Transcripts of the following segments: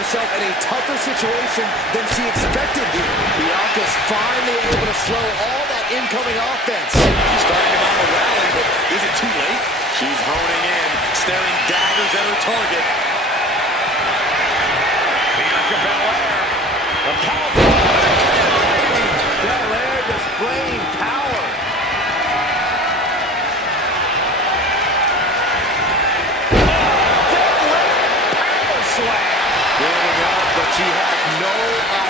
herself in a tougher situation than she expected here. Bianca's finally able to slow all that incoming offense. She's starting to mount a rally, but is it too late? She's honing in, staring daggers at her target. Bianca Belair, a powerbomb. Belair displaying power. Getting up, but she has no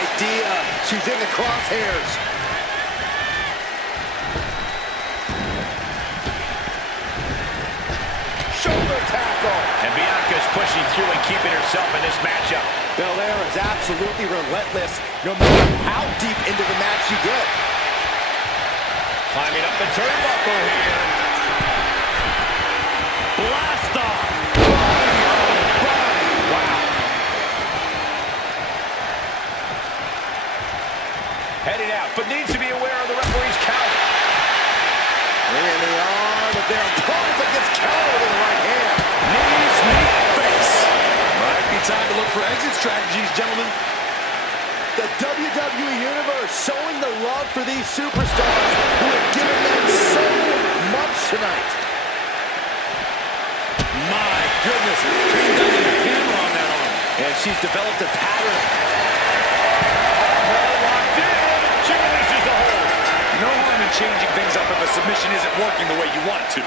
idea she's in the crosshairs. Shoulder tackle. And Bianca's pushing through and keeping herself in this matchup. Belair is absolutely relentless, no matter how deep into the match you get. Climbing up the turnbuckle here. Blast off. Heading out, but needs to be aware of the referee's count. Bringing the arm of their opponent that gets countered with the right hand. Knees, meet, face. Might be time to look for exit strategies, gentlemen. The WWE Universe showing the love for these superstars who have given them so much tonight. My goodness, came down with a hammer on that arm. And she's developed a pattern. No harm in changing things up if a submission isn't working the way you want it to.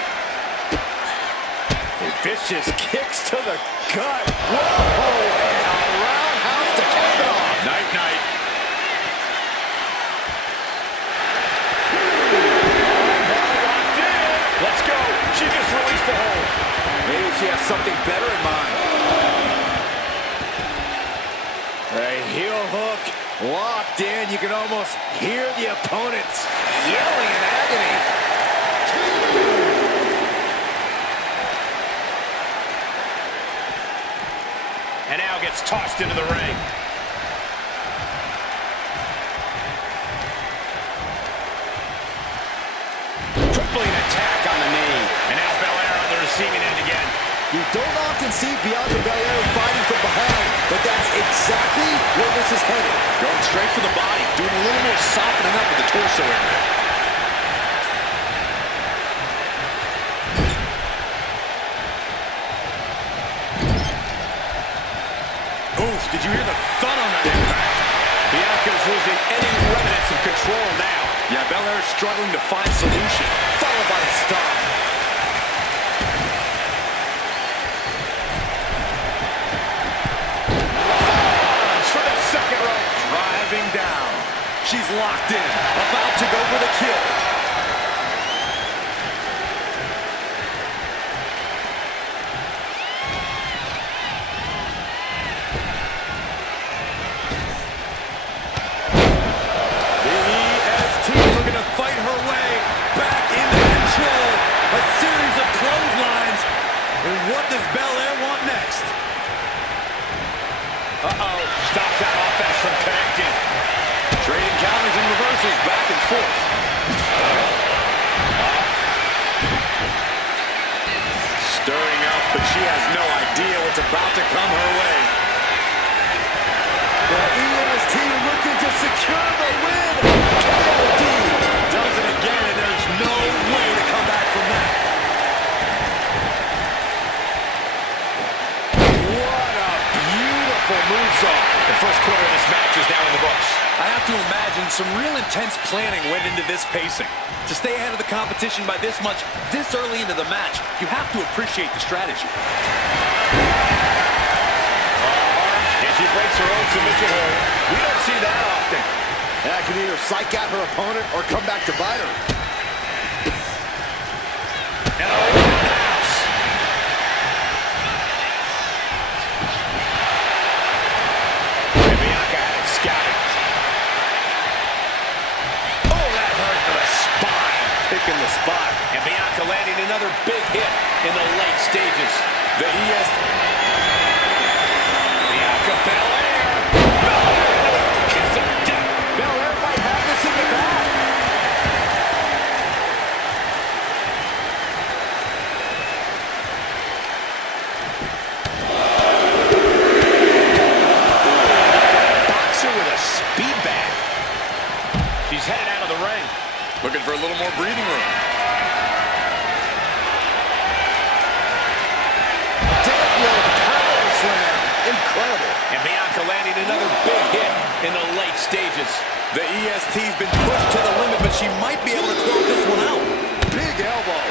Vicious kicks to the gut. Whoa! And a roundhouse to cap it off. Night, night. Let's go. She just released the hold. Maybe she has something better in mind. A heel hook locked in. You can almost hear the opponents yelling in agony. And now gets tossed into the ring. Crippling attack on the knee. And now Belair on the receiving end again. You don't often see Bianca Belair fighting from behind, but that's exactly where this is headed. Going straight for the body, doing a little more softening up with the torso area. Oof, did you hear the thud on that impact? Bianca's losing any remnants of control now. Yeah, Belair's struggling to find solution. Followed by a stop. Down. She's locked in, about to go for the kill. The EST looking to fight her way back into control. A series of clotheslines. And what does Belair want next? Uh-oh, stops that offense from connecting. Trading counters and reversals back and forth. Stirring up, but she has no idea what's about to come her way. The EST looking to secure the win. KOD. Does it again, and there's no way to come back from that. What a beautiful movesaw. The first quarter of this match is now in the books. I have to imagine some real intense planning went into this pacing. To stay ahead of the competition by this much, this early into the match, you have to appreciate the strategy. And she breaks her own submission hold. We don't see that often. That can either psych out her opponent or come back to bite her. And a roundhouse. And Bianca had it scouted. Oh, that hurt to the spine. Picking the spot. And Bianca landing another big hit in the late stages. The EST. Bianca Belair. Kiss of death. Belair might have this in the bag. Looking for a little more breathing room. Deadlift power slam. Incredible. And Bianca landing another big hit in the late stages. The EST's been pushed to the limit, but she might be able to close this one out. Big elbow.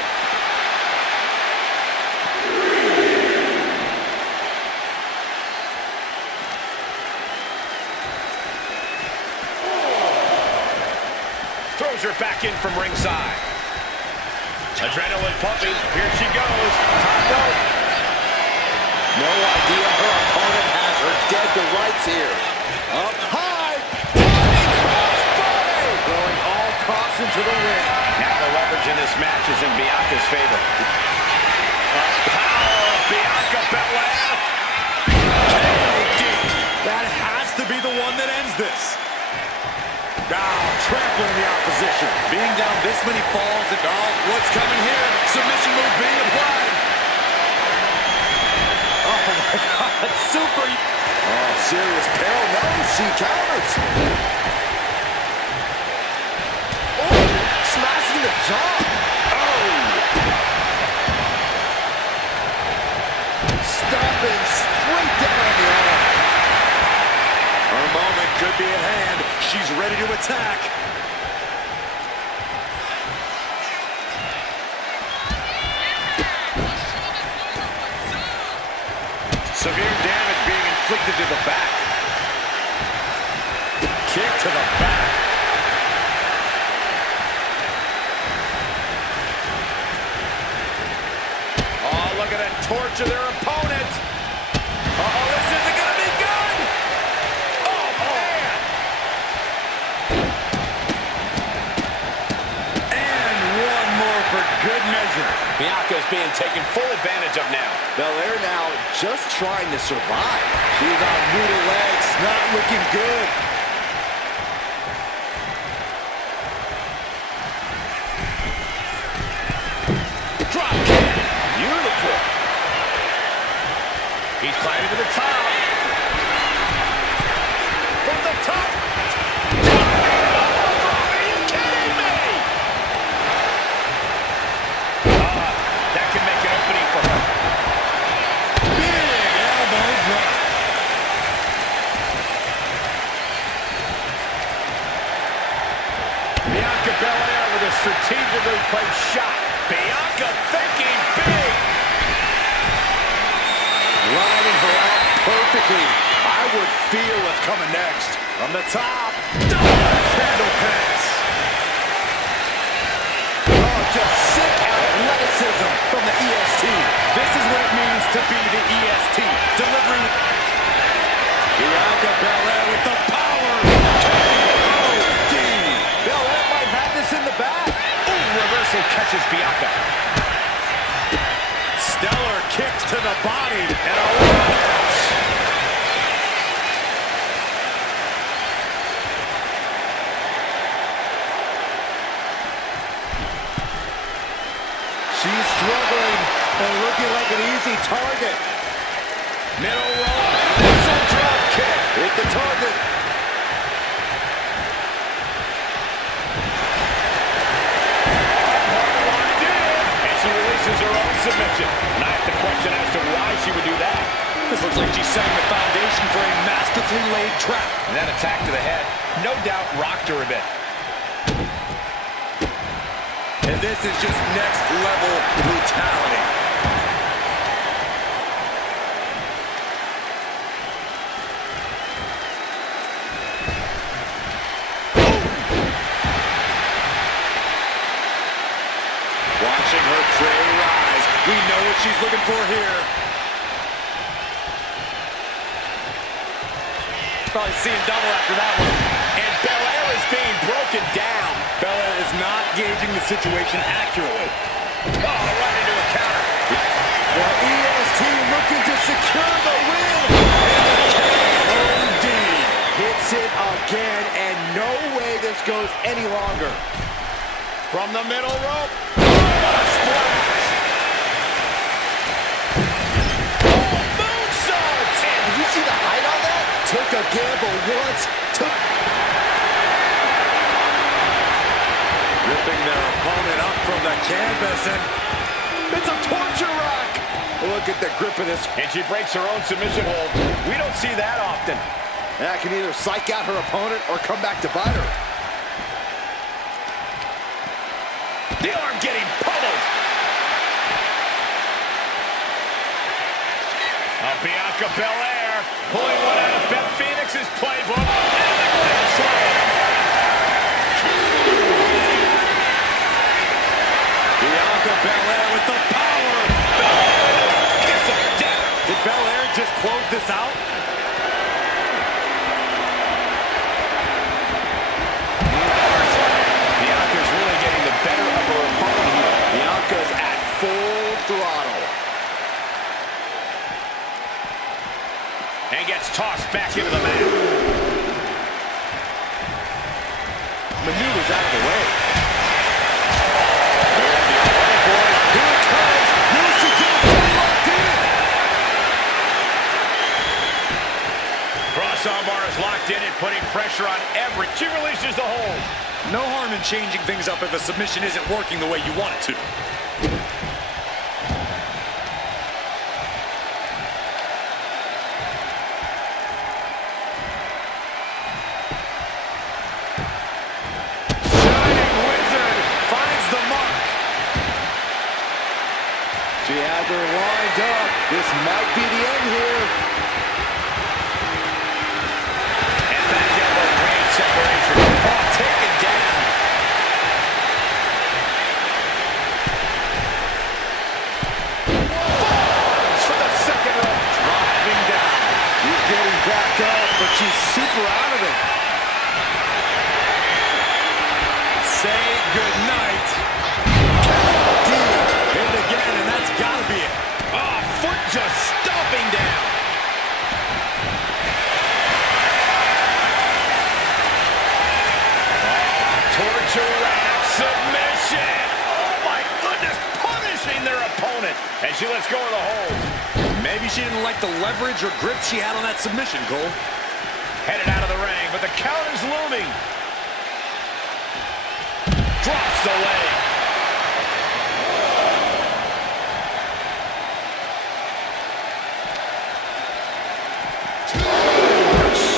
Throws her back in from ringside. Adrenaline pumping. Here she goes. Top rope. No idea her opponent has her dead to rights here. Up high. Throwing all caution to the ring. Now the leverage in this match is in Bianca's favor. A power of Bianca Belair. That has to be the one that ends this. Now trampling the opposition. Being down this many falls, and what's coming here? Submission move being applied. Oh my God, super. Oh, serious peril. No, she counters. Oh, smashing the jaw. Oh. Stomping straight down on the arm. Her moment could be at hand. She's ready to attack. Severe damage being inflicted to the back. Kick to the back. Oh, look at that torture their opponent. Uh-oh, this isn't going to be good. Oh, man. And one more for good measure. Bianca's being taken full advantage of now. Belair now just trying to survive. She's on noodle legs, not looking good. Drop kick. Beautiful. He's climbing to the top. From the top. Are you kidding me? That can make an opening for her. Big elbow drop. Bianca Belair with a strategically placed shot. Bianca thinking big. Lining her up perfectly. I would feel what's coming next. From the top. Handle pass. Oh, just sick athleticism from the EST. This is what it means to be the EST. Delivering. Bianca Belair with the power. KOD. Belair might have this in the bag. Ooh, reversal catches Bianca. Stellar kicks to the body. And a roundhouse. She's struggling and looking like an easy target. Middle rope. Missile drop kick. Hit the target. And she releases her own submission. And I have to question as to why she would do that. This looks like she's setting the foundation for a masterfully laid trap. And that attack to the head, no doubt, rocked her a bit. And this is just next level brutality. Watching her prey rise. We know what she's looking for here. Probably seeing double after that one. And Belair is being broken down. Belair is not gauging the situation accurately. Oh, right into a counter. The EST looking to secure the win. And the KOD hits it again, and no way this goes any longer. From the middle rope. What a splash. Oh, moonsault. And did you see the height on that? Took a gamble once. Lifting their opponent up from the canvas, and it's a torture rack. Look at the grip of this. And she breaks her own submission hold. We don't see that often. That can either psych out her opponent or come back to bite her. The arm getting pummeled. Bianca Belair pulling one out of Beth Phoenix's playbook. And the grand slam. Bianca Belair with the power. Kiss of death. Did Belair just close this out? Bianca's really getting the better of her opponent here. Bianca's at full throttle. And gets tossed back into the mat. Maneuvers out of the way. Here it comes. Here's the locked in. Cross armbar is locked in and putting pressure on every. She releases the hold. No harm in changing things up if a submission isn't working the way you want it to. She has her lined up. This might be the end here. And back elbow creates separation. Oh, taken down. Falls for the second rope. Driving down. She's getting back up, but she's super out of it. Say goodnight. Hit again, and that's gotta be it. Oh, foot just stomping down. Torture rack submission. Oh my goodness, punishing their opponent. And she lets go of the hold. Maybe she didn't like the leverage or grip she had on that submission, Cole. Headed out of the ring, but the count is looming. Drops the leg.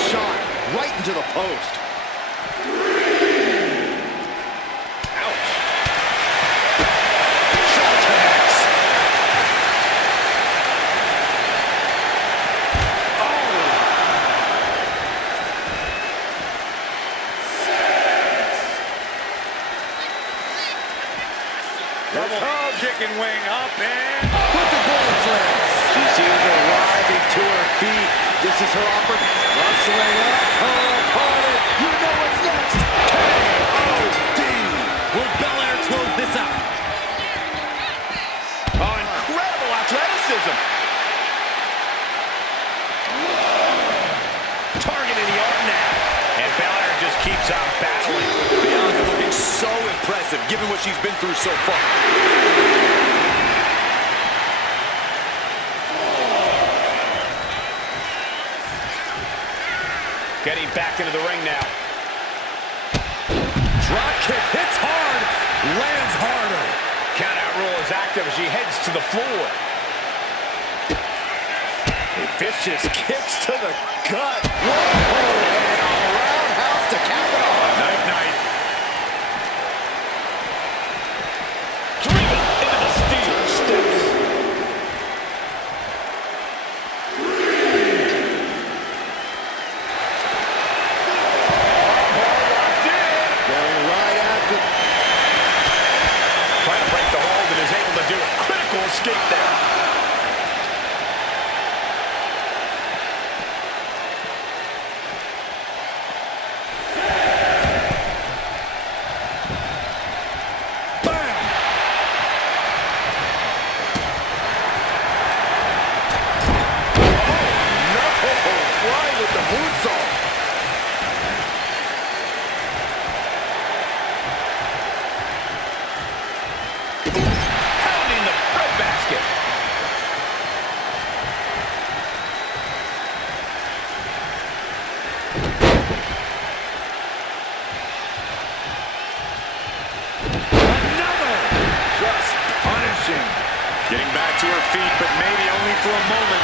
Shot right into the post. Ouch. Shot connects. Double chicken wing up and With the gold slam. She's either rising to her feet. This is her opportunity. Wrestling up her opponent. You know what's next. K.O.D. will Belair close this out? Oh, incredible athleticism. Targeting the arm now. And Belair just keeps on battling. Bianca looking so impressive given what she's been through so far. Getting back into the ring now. Drop kick hits hard, lands harder. Countout rule is active as she heads to the floor. Vicious kicks to the gut. Whoa, and a roundhouse to cap it off. Night-night. Driven into the steel steps. Locked in. Going right after. Trying to break the hold and is able to do a critical escape there. Pounding the breadbasket. feet, but maybe only for a moment.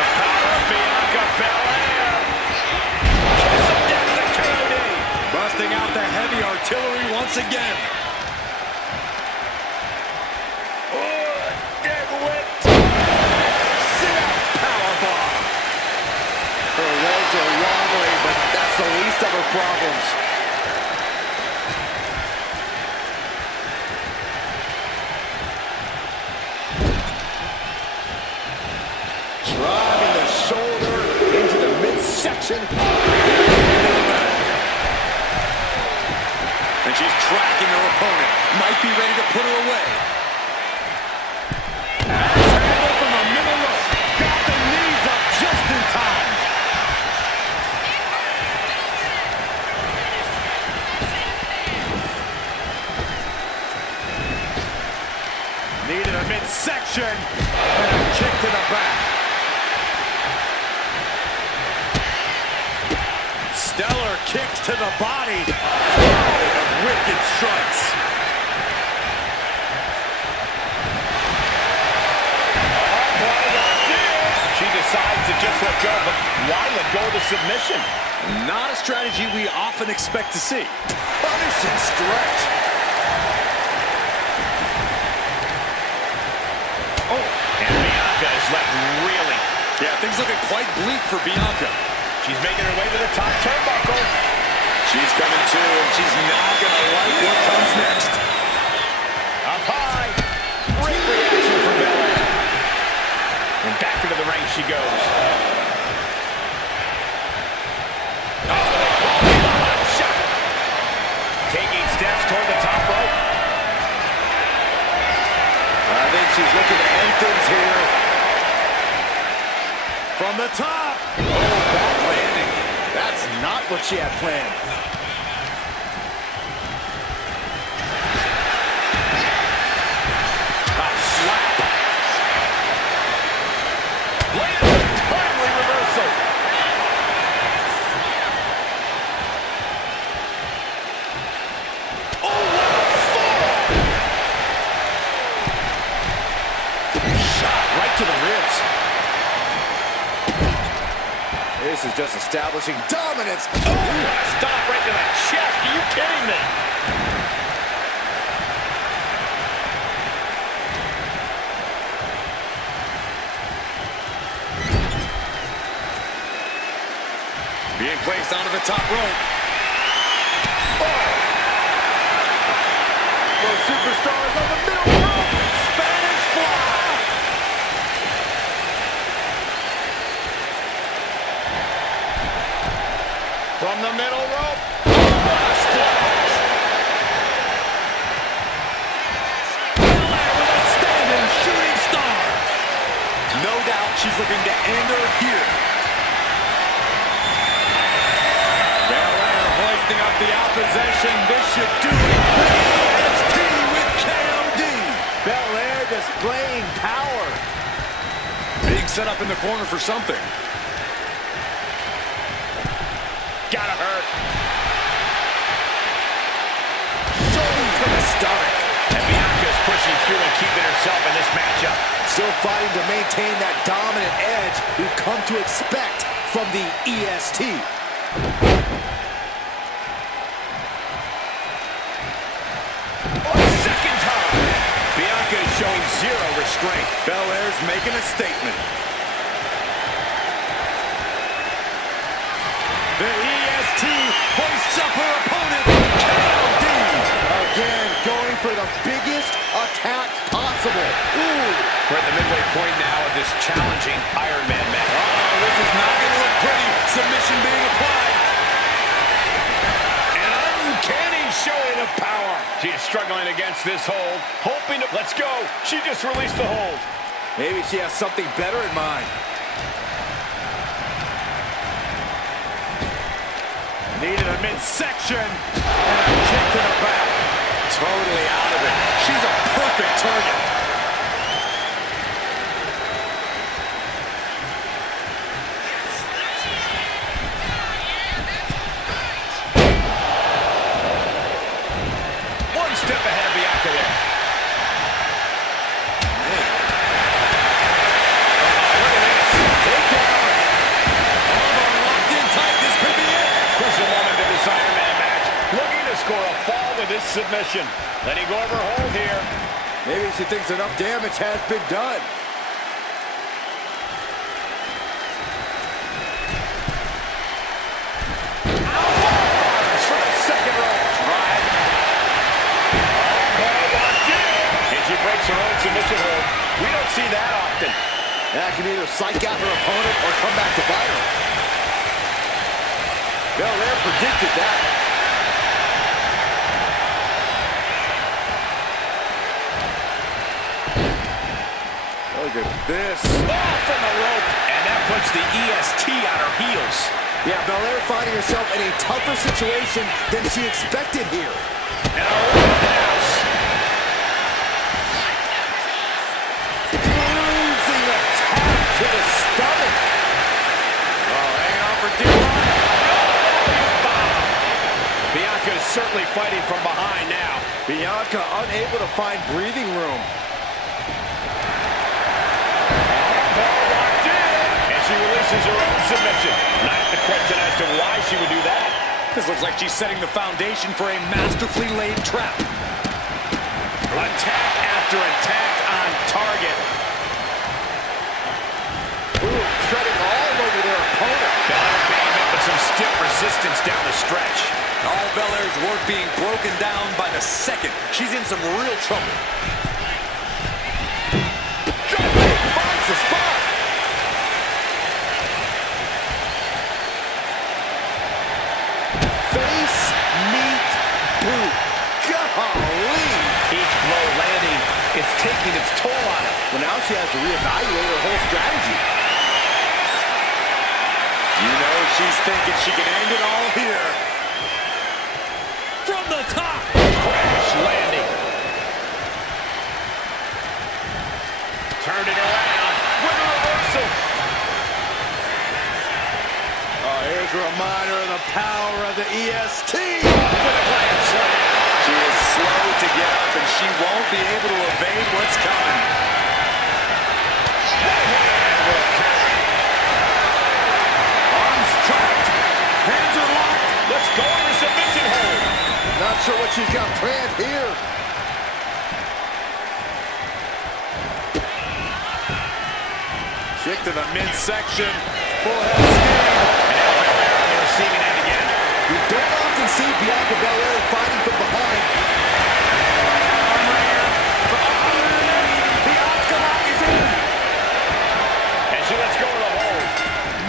The power of Bianca Belair. Kiss him down to the KOD. Busting out the heavy artillery once again. Get whipped. Sit out powerbomb. Her legs are wobbly, but that's the least of her problems. Driving the shoulder into the midsection. And she's tracking her opponent. Might be ready to put her away. Axe handle from the middle rope. Got the knees up just in time. Needed a midsection. And a kick to the back. Stellar kicks to the body. Wicked strikes. She decides to just let go, but why let go of the submission? Not a strategy we often expect to see. Punishing stretch. Oh, and Bianca is left reeling. Yeah, things looking quite bleak for Bianca. She's making her way to the top turnbuckle. She's coming to, and she's not going to like what comes next. Up high. Great reaction from Belair. And back into the ring she goes. Oh, they call it a hot shot. Taking steps toward the top rope. I think she's looking to end things here. From the top. Oh, back landing. That's not what she had planned. A slap. Lands a timely reversal. Oh, what a fall. Shot right to the ribs. This is just establishing dominance. Oh, stop right to the chest. Are you kidding me? Being placed onto the top rope. Both superstars on the middle rope. Spanish fly. From the middle rope. What a splash. Belair with a standing shooting star. No doubt she's looking to end her here. Belair hoisting up the opposition. This should do it. EST with KOD. Belair displaying power. Being set up in the corner for something. Gotta hurt. Shoulder to the stomach. And Bianca is pushing through and keeping herself in this matchup. Still fighting to maintain that dominant edge we've come to expect from the EST. Second time. Bianca is showing zero restraint. Belair's making a statement. The EST hoists up her opponent, KOD. Again, going for the biggest attack possible. Ooh. We're at the midway point now of this challenging Iron Man match. This is not going to look pretty. Submission being applied. An uncanny showing of power. She is struggling against this hold, hoping to... Let's go. She just released the hold. Maybe she has something better in mind. Needed a midsection. And a kick to the back. Totally out of it. She's a perfect target. One step ahead of Bianca there. with this submission. Letting go of her hold here. Maybe she thinks enough damage has been done. Arms for the second row. Drive. And she breaks her own submission hold. We don't see that often. That can either psych out her opponent or come back to bite her. Belair predicted that. Look at this. Off from the rope. And that puts the EST on her heels. Yeah, Belair finding herself in a tougher situation than she expected here. And a roundhouse. Bruising attack to the stomach. Oh, hanging on for dear life. Bianca is certainly fighting from behind now. Bianca unable to find breathing room. She releases her own submission. Not the question as to why she would do that. This looks like she's setting the foundation for a masterfully laid trap. Attack after attack on target. Ooh, treading all over their opponent. Belair banging up with some stiff resistance down the stretch. All Belair's work being broken down by the second. She's in some real trouble. Jumping finds the spot. Face, meet, boot. Golly. Each blow landing, it's taking its toll on her. Well, now she has to reevaluate her whole strategy. You know she's thinking she can end it all here. From the top. Crash landing. Turned it around with a reversal. Oh, here's a reminder of the power of the EST. With a grand slam. She is slow to get up, and she won't be able to evade what's coming. And will carry. Arms trapped. Hands are locked. Let's go on the submission hold. Not sure what she's got planned here. Kick to the midsection. Full head of steam. And Belair on the receiving end again. You don't often see Bianca Belair fighting from behind. And she lets go of the hold.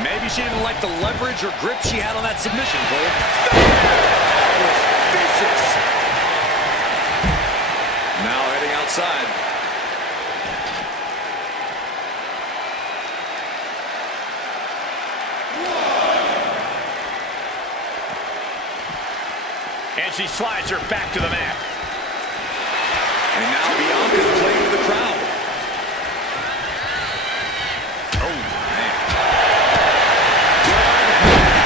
Maybe she didn't like the leverage or grip she had on that submission, Cole. That was vicious. Now heading outside. And she slides her back to the mat. And now Bianca's playing to the crowd. Oh, man.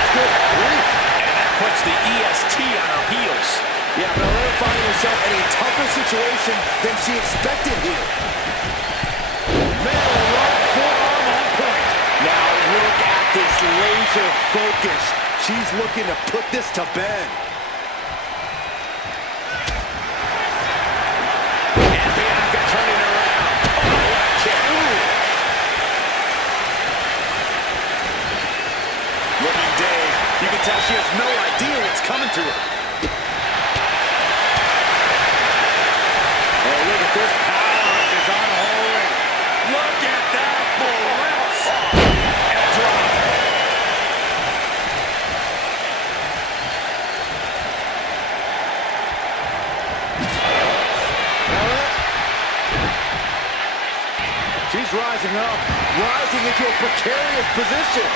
Good grief. And that puts the EST on her heels. Yeah, Belair finding herself in a tougher situation than she expected here. Middle rope forearm on point. Now look at this laser focus. She's looking to put this to bed. And Bianca turning around. Oh, what a kick. Looking dazed. You can tell she has no idea what's coming to her. Oh, look at this power is unholy. Look at that blitz. And a drop. She's rising up, rising into a precarious position.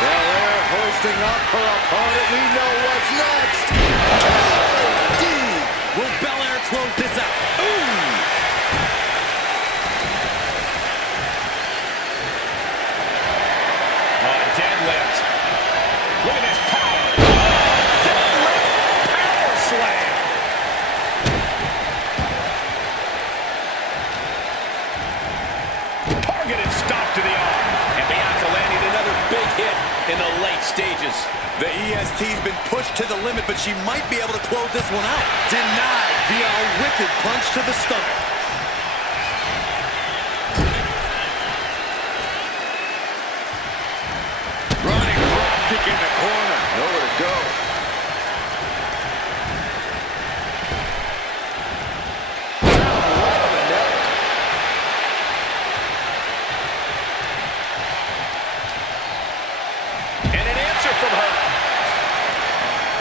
Belair hosting up her opponent. We know what's next. Will Belair close this out? Ooh! Deadlift. Look at this power. Deadlift power slam. Targeted stop to the arm. And Bianca landing another big hit in the late stages. The EST's been pushed to the limit but she might be able to close this one out. Denied via a wicked punch to the stomach. Running drop kick in the corner. Nowhere to go.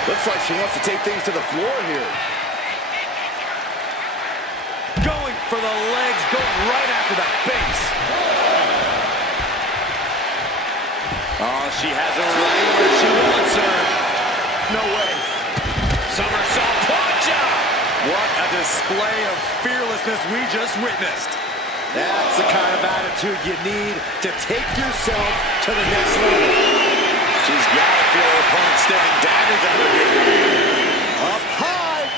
Looks like she wants to take things to the floor here. Going for the legs, going right after that base. Oh, she has her right where she wants her. No way. Somersault plancha. What a display of fearlessness we just witnessed. That's the kind of attitude you need to take yourself to the next level. She's got to feel her opponent staring daggers at her here. Up high.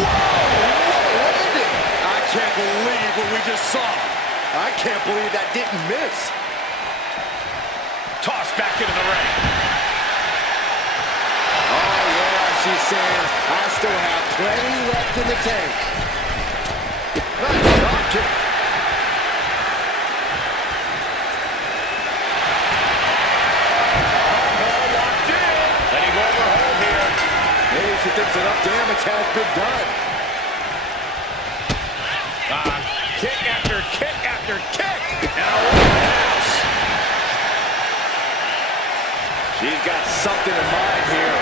Whoa, landing. I can't believe what we just saw. I can't believe that didn't miss. Tossed back into the ring. Oh, yeah, she's saying, I still have plenty left in the tank. Nice drop kick. She thinks enough damage has been done. Kick after kick after kick. And a roundhouse. She's got something in mind here.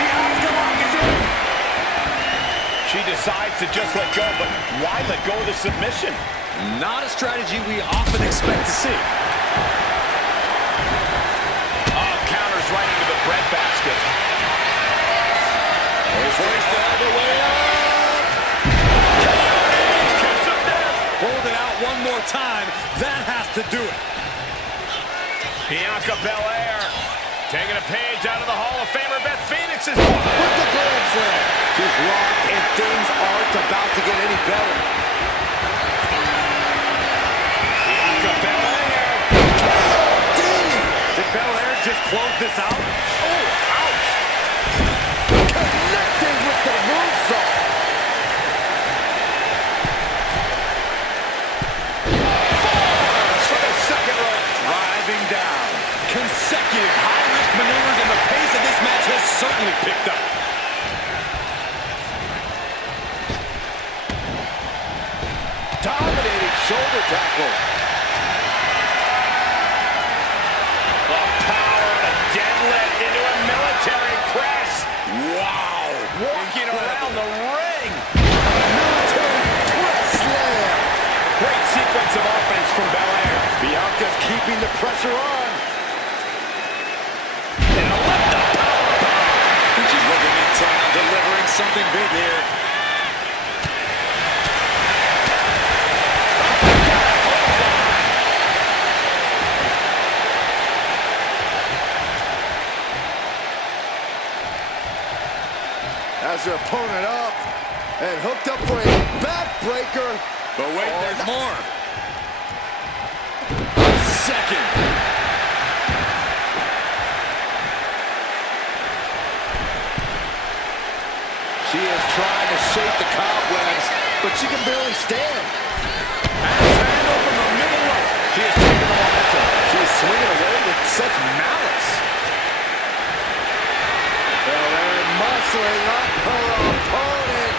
The Asuka lock is in. She decides to just let go, but why let go of the submission? Not a strategy we often expect to see. Counters right into the breadbasket. Hoist all the way up. Kiss of death. Hold it out one more time. That has to do it. Bianca Belair taking a page out of the Hall of Famer Beth Phoenix's book. With the Grand Slam. She's locked and things aren't about to get any better. Bianca Belair. Did Belair just close this out? Oh, ouch. Connecting with the moonsault. Falls for the second rope. Driving down. Consecutive high-risk maneuvers, and the pace of this match has certainly picked up. Dominating shoulder tackle. Deadlift into a military press. Wow. Walking around the ring. Military press slam. Great sequence of offense from Belair. Bianca's keeping the pressure on. And a lift-up powerbomb. And she's looking in town, delivering something big here. Has her opponent up and hooked up for a backbreaker. But wait, there's more. Second. She is trying to shake the cobwebs, but she can barely stand. Axe handle from the middle rope. She is taking the momentum. She is swinging away with such malice. Belair muscling up her opponent.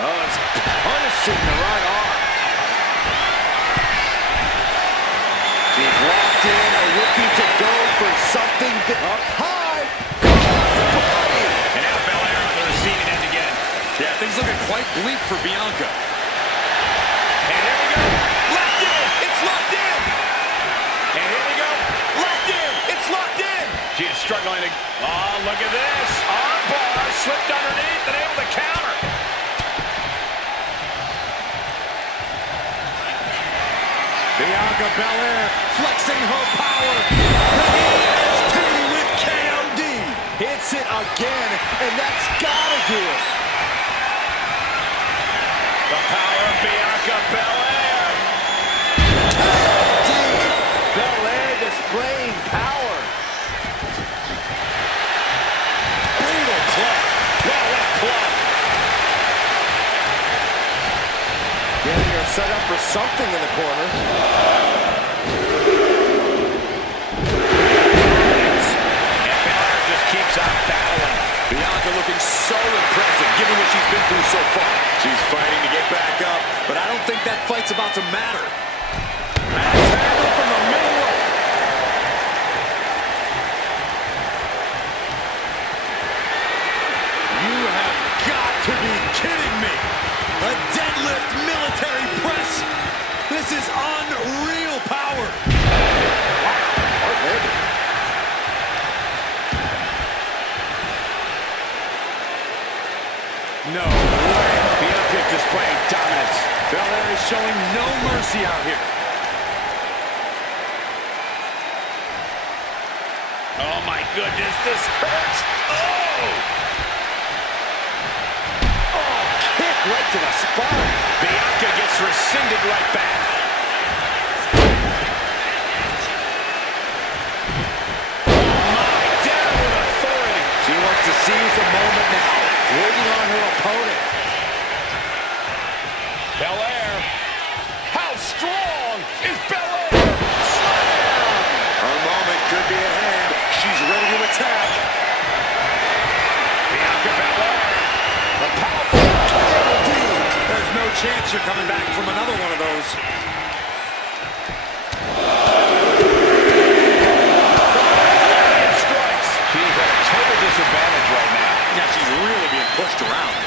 Oh, it's punishing the right arm. She's locked in, looking to go for something up high. Body. And now Belair on the receiving end again. Yeah, things looking quite bleak for Bianca. And here we go. Locked in. It's locked in. And here we go. Locked in. It's locked in. She is struggling to... Oh, look at this. Arm bar slipped underneath and able to counter. Bianca Belair flexing her power. The EST with KOD. It's hits it again, and that's gotta do it. The power of Bianca Belair. Belair displaying power. Brutal club. Wow, what a club. Getting her set up for something in the corner. And Belair just keeps on battling. Bianca looking so impressive, given what she's been through so far. She's fighting to get back up, but I don't think that fight's about to matter. Max handle from the middle rope. You have got to be kidding me. A deadlift military press. This is unreal power. Wow, hard-handed. No way. Bianca displaying dominance. Belair is showing no mercy out here. Oh my goodness, this hurts. Oh! Oh, kick right to the spine. Bianca gets rescinded right back. Down with authority. She wants to seize the moment now, waiting on her opponent. Belair. How strong is Belair? Slam! Her moment could be at hand. She's ready to attack. Bianca Belair. The powerful KOD. There's no chance you're coming back from another one of those. Strikes. She's at a total disadvantage right now. Yeah, she's really being pushed around.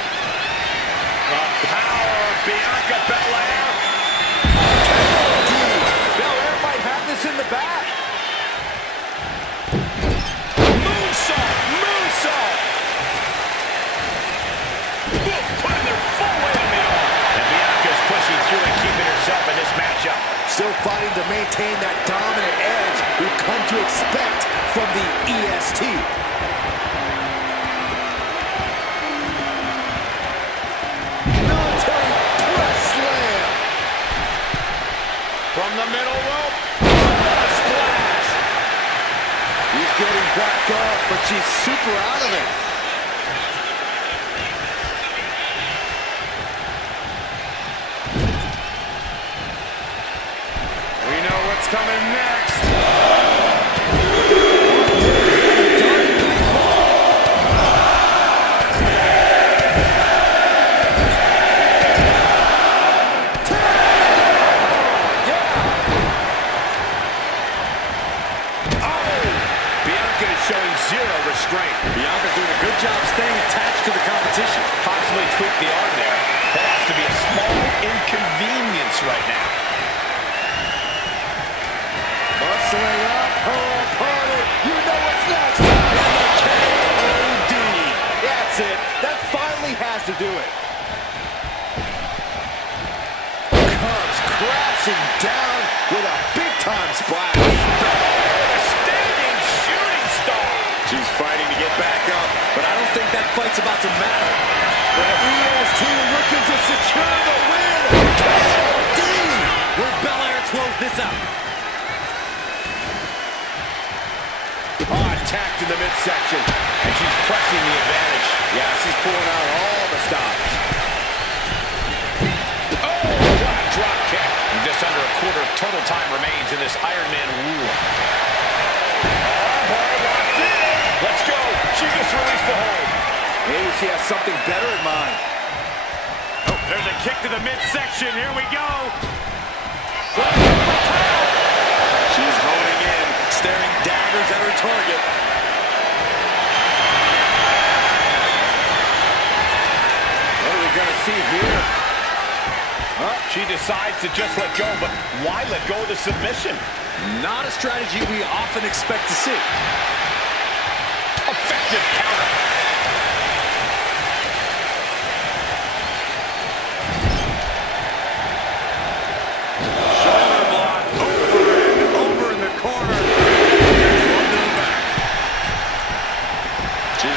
The power of Bianca Belair. Belair might have this in the bag. Moonsault. Moonsault. Putting their full weight on the arm. And Bianca's pushing through and keeping herself in this matchup. Still fighting to maintain that dominant edge we've come to expect from the EST. Military press slam. From the middle rope. What a splash. He's getting back up, but she's super out of it. We know what's coming next. Bianca is showing zero restraint. Bianca's doing a good job staying attached to the competition. Possibly tweak the arm there. That has to be a small inconvenience right now. Bustling up her opponent. You know what's next. And the KOD. That's it. That finally has to do it. Comes crashing down with a big-time splash. A standing shooting star. She's fighting to get back up, but I don't think that fight's about to matter. The EST looking to secure the win. KOD. Will Belair close this out? Attacked in the midsection. And she's pressing the advantage. Yeah, she's pulling out all the stops. Oh, what a drop kick. And just under a quarter of total time remains in this Iron Man rule. Let's go. She just released the hold. Maybe she has something better in mind. Oh, there's a kick to the midsection. Here we go. She's honing in, staring daggers at her target. What are we going to see here? She decides to just let go, but why let go of the submission? Not a strategy we often expect to see. Effective counter. Shoulder block, over in the corner. One to the back. She's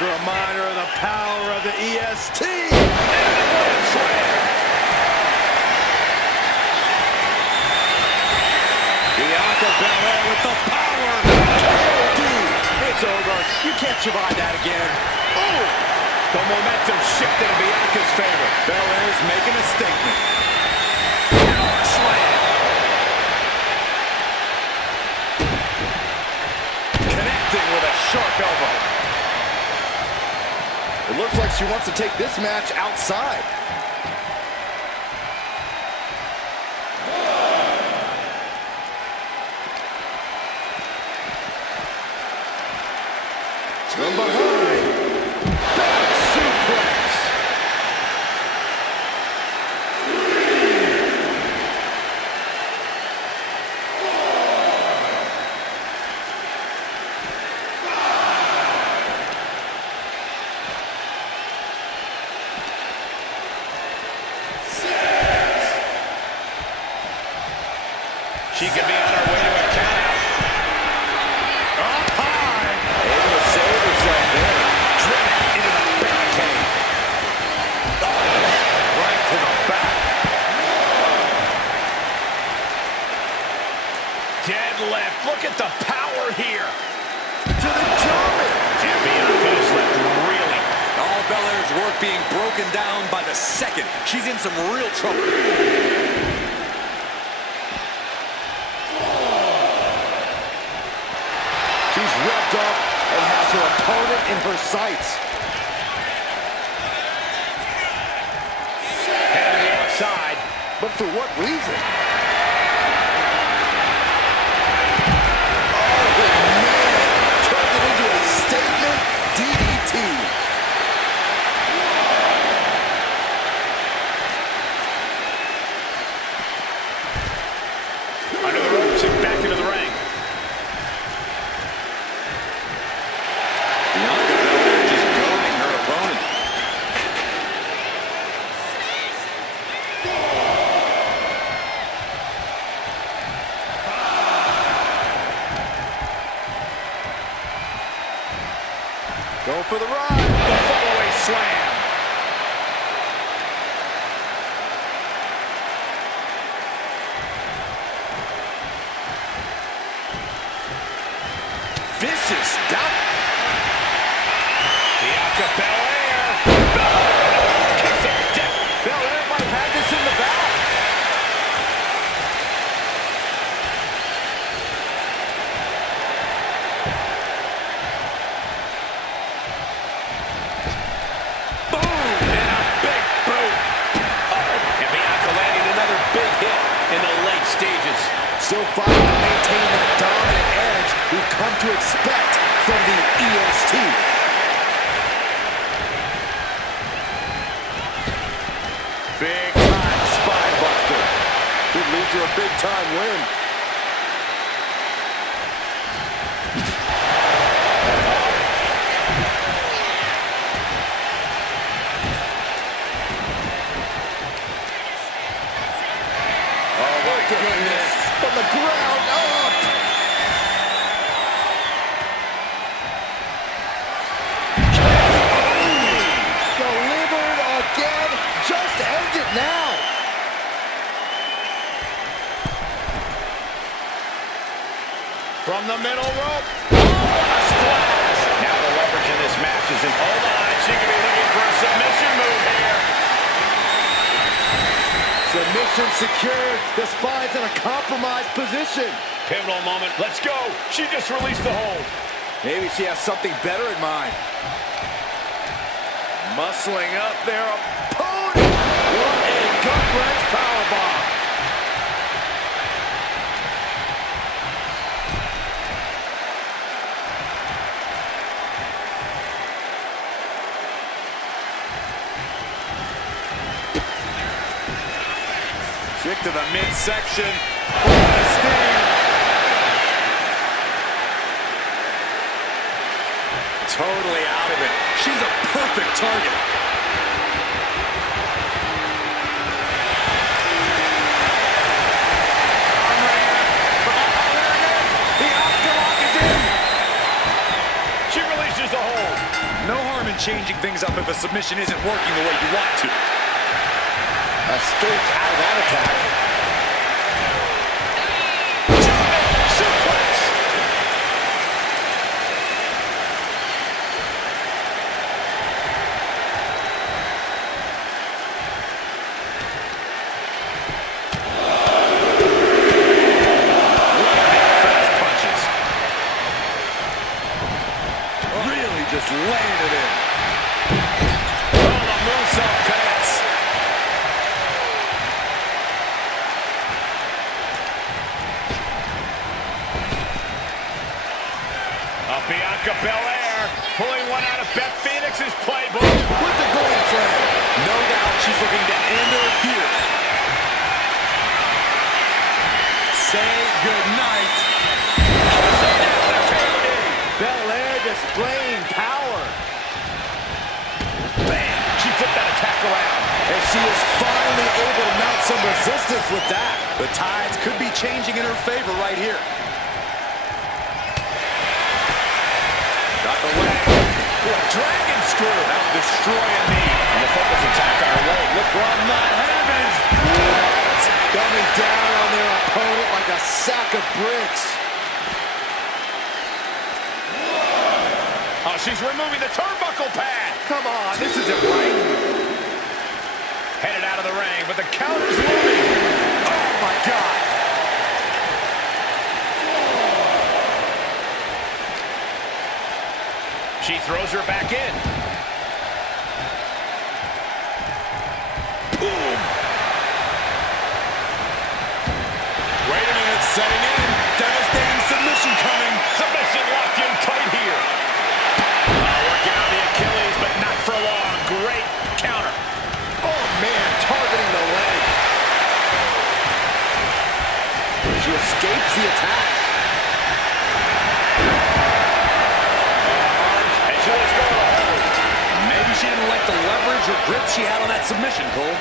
a reminder of the power of the EST. Bianca Belair with the power. Dude, it's over. You can't survive that again. Oh! The momentum shifted in Bianca's favor. Belair's making a statement. Power slam. Connecting with a sharp elbow. It looks like she wants to take this match outside. From behind, back suplex. She could be on her way to a countout. Up high. Able to save herself there. Driven into the barricade. Oh, right to the back. Deadlift. Look at the power here. To the German. And Bianca is left reeling. All Belair's work being broken down by the second. She's in some real trouble. She's revved up and has her opponent in her sights. Head to the outside. But for what reason? Oh, man. Turned it into a statement DDT. Under the ropes and back into the ring. Bianca Belair just goading her opponent. Go for the ride. The fallaway slam. Vicious stop. Bianca Belair. Kiss of death. Belair might have this in the bag. Boom! And a big boot. And Bianca landing another big hit in the late stages. Still fighting to maintain the dominant edge we've come to expect from the EST. Big time spine buster. Could lead to a big time win. Oh my goodness. From the ground up. Delivered again. Just end it now. From the middle rope. Oh, what a splash. Now the leverage in this match is in. Hold on. She could be looking for a submission move here. Submission secured. The spine's in a compromised position. Pivotal moment. Let's go. She just released the hold. Maybe she has something better in mind. Muscling up their opponent. What a gut-wrench powerbomb. Kick to the midsection. What a stand. Totally out of it. She's a perfect target. She releases the hold. No harm in changing things up if a submission isn't working the way you want to. Escapes out of that attack. Suplex. Fast punches. Really just laying it in. Oh, the moonsault connects. Bianca Belair pulling one out of Beth Phoenix's playbook. With the golden flame. No doubt she's looking to end her here. Say goodnight. Belair displaying power. Bam! She flipped that attack around. And she is finally able to mount some resistance with that. The tides could be changing in her favor right here. Got the leg. What a dragon screw. That would destroy a knee. And the focus attack on her leg. Look from the heavens. What? Coming down on their opponent like a sack of bricks. Oh, she's removing the turnbuckle pad. Come on, this isn't right. Headed out of the ring, but the counter's looming. Oh my God. She throws her back in. Boom. Wait a minute, setting in. Devastating submission coming. Submission locked in tight here. Working on the Achilles, but not for long. Great counter. Oh man, targeting the leg. She escapes the attack. And she lets go of the hold. Maybe she didn't like the leverage or grip she had on that submission, Cole.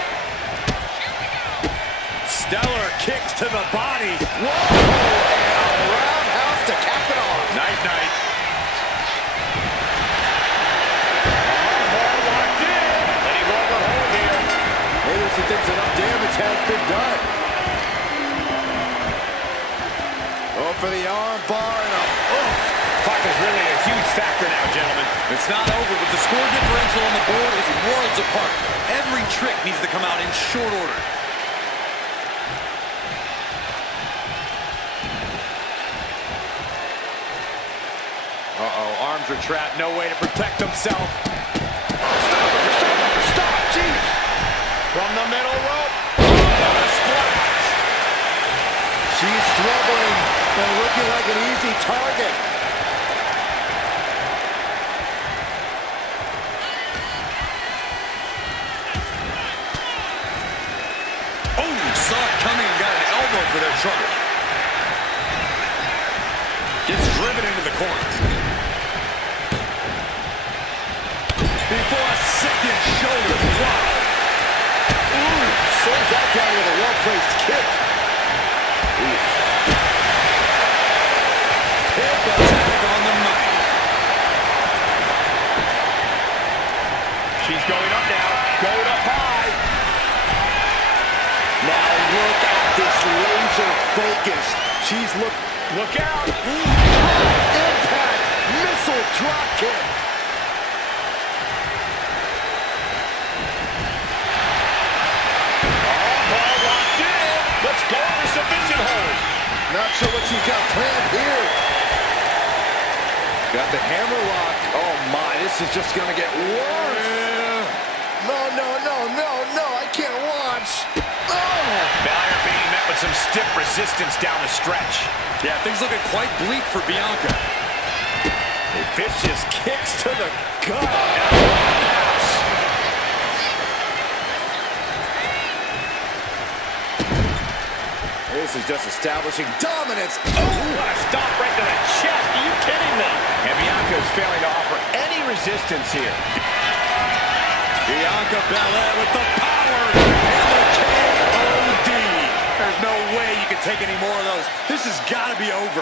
Stellar kicks to the body. Whoa! And a roundhouse to cap it off. Night-night. Locked in. Letting go of her hold here. Maybe she thinks enough damage has been done. Oh, for the arm bar and a... Oh. Clock is really a huge factor now, gentlemen. It's not over, but the score differential on the board is worlds apart. Every trick needs to come out in short order. Uh-oh, arms are trapped, no way to protect himself. Stop, jeez. From the middle rope. What a splash. She's struggling and looking like an easy target. Oh, saw it coming and got an elbow for their trouble. Gets driven into the corner. Before a second shoulder. Wow. Ooh, sends that down with a well-placed kick. Oof. Hip attack on the money. She's going up now, going up high. Now look at this laser focus. She's Look out. impact missile drop kick. Locked in. Let's go for submission hold. Not sure what she's got planned here. Got the hammer lock. Oh my, this is just gonna get worse. No, I can't watch. Oh! Belair being met with some stiff resistance down the stretch. Yeah, things looking quite bleak for Bianca. Vicious kicks to the gut. And a roundhouse. This is just establishing dominance. Oh, what a stomp right to the chest. Are you kidding me? And Bianca is failing to offer any resistance here. Bianca Belair with the power and the KOD. There's no way you can take any more of those. This has got to be over.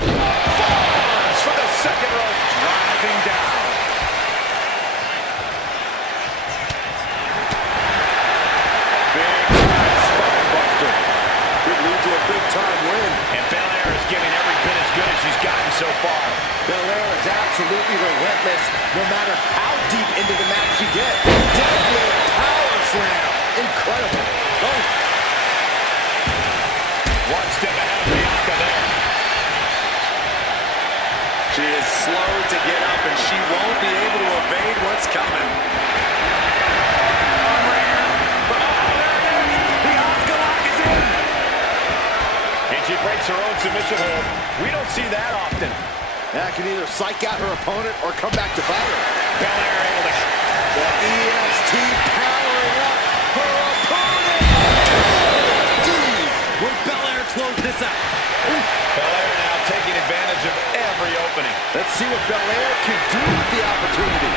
Forearms so far. Belair is absolutely relentless, no matter how deep into the match you get. Deadly power slam. Incredible. Oh. One step ahead of Bianca there. She is slow to get up, and she won't be able to evade what's coming. The Asuka lock is in. And she breaks her own submission hold. We don't see that often. That can either psych out her opponent or come back to bite her. Belair able to... The EST powering up her opponent. Will Belair close this out? Belair now taking advantage of every opening. Let's see what Belair can do with the opportunity.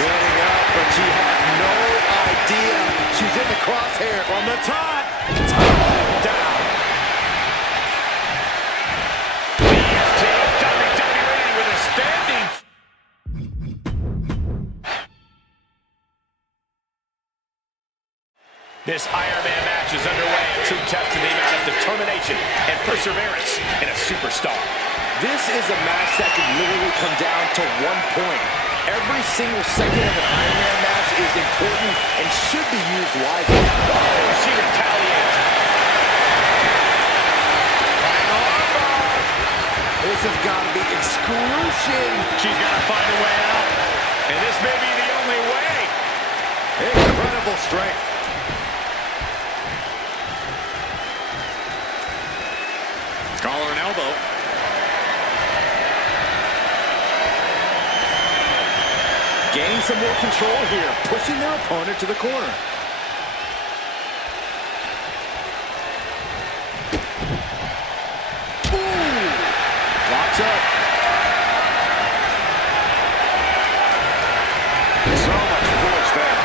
Getting up, but she has no idea. She's in the crosshair. From the top. Down. The EST WWE with a standing. This Iron Man match is underway, a true test of the amount of determination and perseverance in a superstar. This is a match that can literally come down to 1 point. Every single second of an Iron Man match is important and should be used wisely. Oh, she retaliates. Final armbar. This has got to be excruciating. She's got to find a way out. And this may be the only way. Incredible strength. Collar and elbow. Gain some more control here, pushing their opponent to the corner. Ooh! Locks up. So much force there.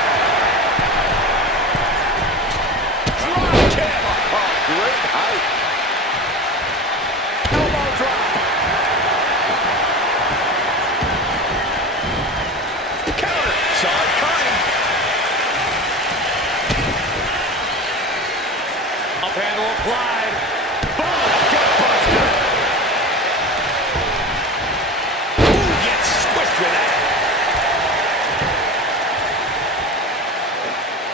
Drop kick! Oh, great height. Elbow drop. Counter. Saw it coming. Up handle applied. Boom! Gut buster. Ooh, gets squished with that.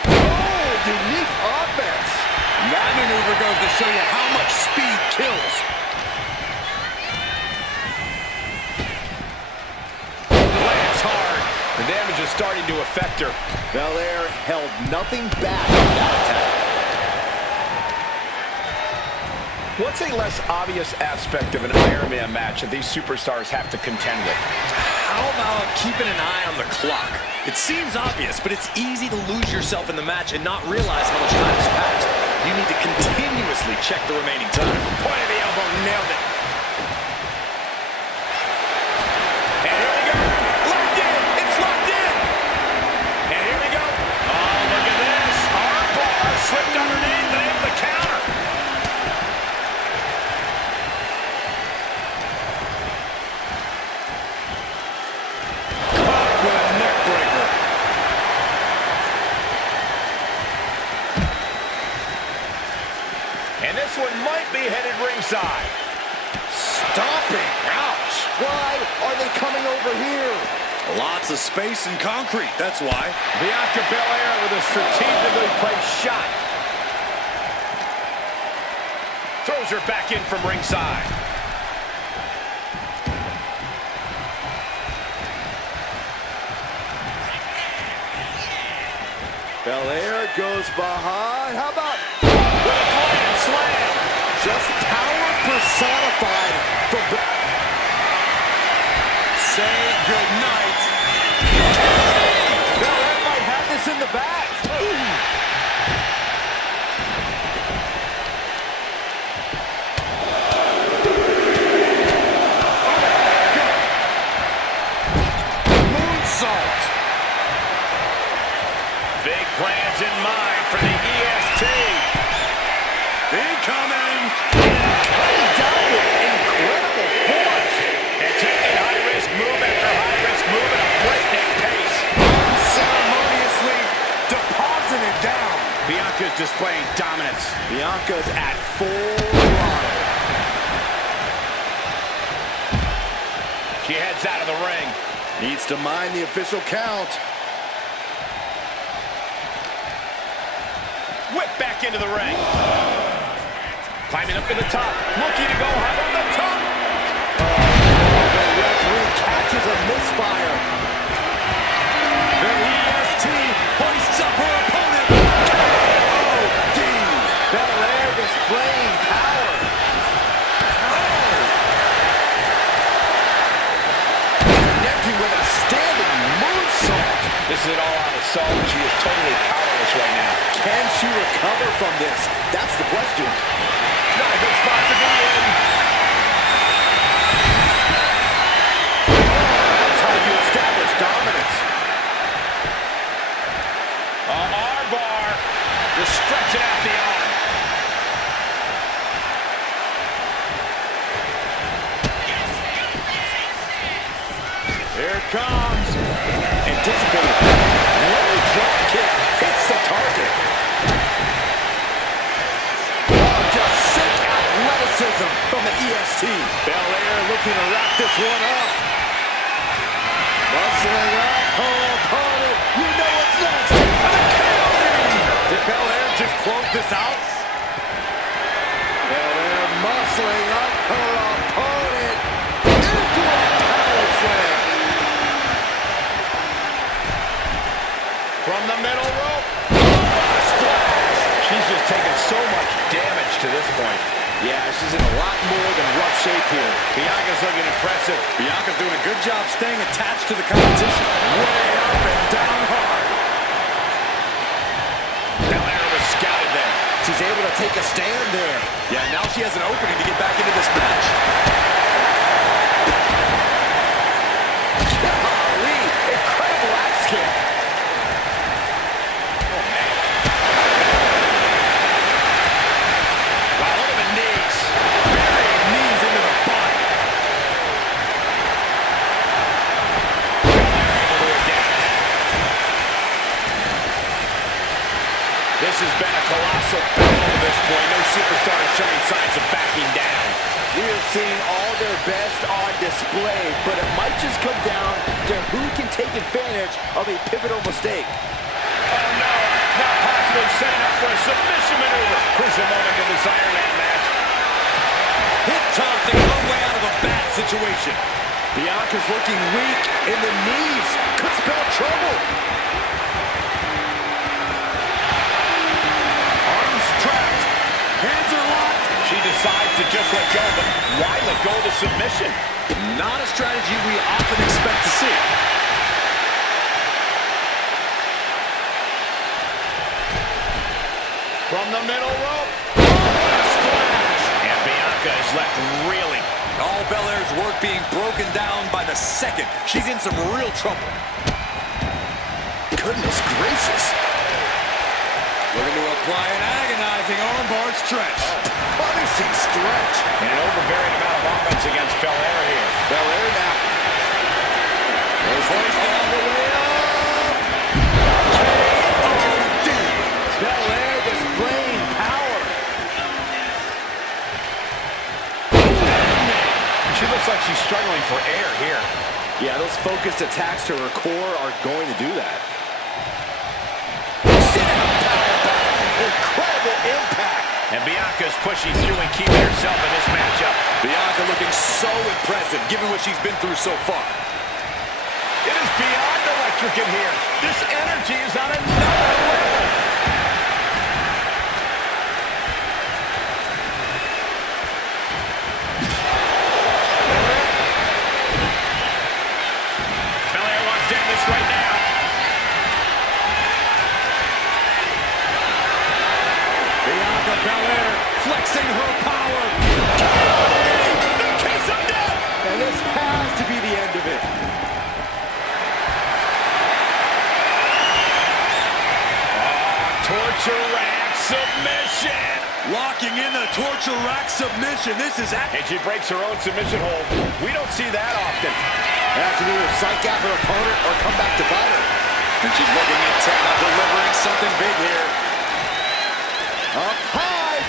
Oh, unique offense. That maneuver goes to show you how much speed kills. Lands hard. The damage is starting to affect her. Belair held nothing back in that attack. What's a less obvious aspect of an Iron Man match that these superstars have to contend with? How about keeping an eye on the clock? It seems obvious, but it's easy to lose yourself in the match and not realize how much time has passed. You need to continuously check the remaining time. Point of the elbow, nailed it. And here we go. Locked in. It's locked in. And here we go. Oh, look at this. Arm bar slipped underneath and able to counter. Caught with a neck breaker. And this one might be headed ringside. Stomping. Ouch. Why are they coming over here? Lots of space and concrete, that's why. Bianca Belair with a strategically placed shot. Throws her back in from ringside. Belair goes behind. How about With a grand slam. just power personified for Say goodnight. Belair might have this in the bag. Moonsault. Big plans in mind for the EST. Incoming. Coming down with incredible force. And taking high-risk move after high-risk move at a breakneck pace. Unceremoniously deposited down. Bianca's displaying dominance. Bianca's at full throttle. She heads out of the ring. Needs to mind the official count. Whip back into the ring. Climbing up to the top. Looking to go high on the top. The referee catches a misfire. The EST hoists up her opponent. KOD. Belair displaying power. Connecting with a standing moonsault. This is an all-out assault, and she is totally powerless right now. Can she recover from this? That's the question. Not a good spot to be in. That's how you establish dominance. Armbar. Just stretching out the arm. Here it comes. Anticipated. Low drop kick. Hits the target. Oh, just sick athleticism from the EST. Belair looking to wrap this one up. Bustling up her opponent. You know what's next. Did Belair just close this out? Belair muscling up her opponent. Into a power slam. From the middle rope. Splash. She's just taken so much damage to this point. Yeah, she's in a lot more than rough shape here. Bianca's looking impressive. Bianca's doing a good job staying attached to the competition. Way up and down hard. Belair was scouted there. She's able to take a stand there. Yeah, now she has an opening to get back into this match. Golly, incredible axe kick. Wow, look at the knees. Burying knees into the body. This has been a colossal battle to this point. No superstar is showing signs of backing down. We are seeing all their best on display, but it might just come down to who can take advantage of a pivotal mistake. Oh no, now possibly setting up for a submission maneuver. Crucial moment in this Iron Man match. Hip tossing her way out of a bad situation. Bianca's looking weak in the knees. Could spell trouble. Arms trapped. Hands are locked. She decides to just let go, but why let go of the submission? Not a strategy we often expect to see. From the middle rope. Splash. And Bianca is left reeling. All Belair's work being broken down by the second. She's in some real trouble. Goodness gracious. Looking to apply an agonizing armbar stretch. Punishing stretch. And an overbearing amount of offense against Belair here. Belair now. Hoisted all the way up. KOD. Belair displaying power. She looks like she's struggling for air here. Yeah, those focused attacks to her core are going to do that. Incredible impact. And Bianca's pushing through and keeping herself in this matchup. Bianca looking so impressive, given what she's been through so far. It is beyond electric in here. This energy is on another level. Belair wants to end this right now. Bianca Belair flexing her power. The kiss of death. And this has to be the end of it. Torture rack submission. Locking in the torture rack submission. This is And she breaks her own submission hold. We don't see that often. Have to either psych out her opponent or come back to bite her. And she's looking intent on delivering something big here. Up high.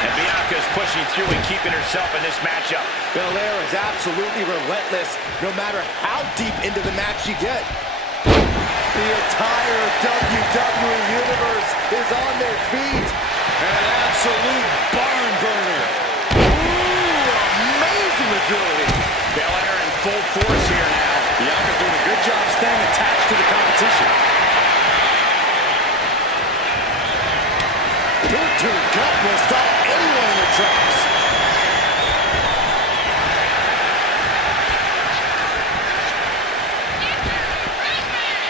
And Bianca's pushing pushing through and keeping herself in this matchup. Belair is absolutely relentless, no matter how deep into the match you get. The entire WWE Universe is on their feet. An absolute barn burner. Ooh, amazing agility. Belair in full force here now. Bianca's doing a good job staying attached to the competition. Boot-to gut will stop anyone in their tracks.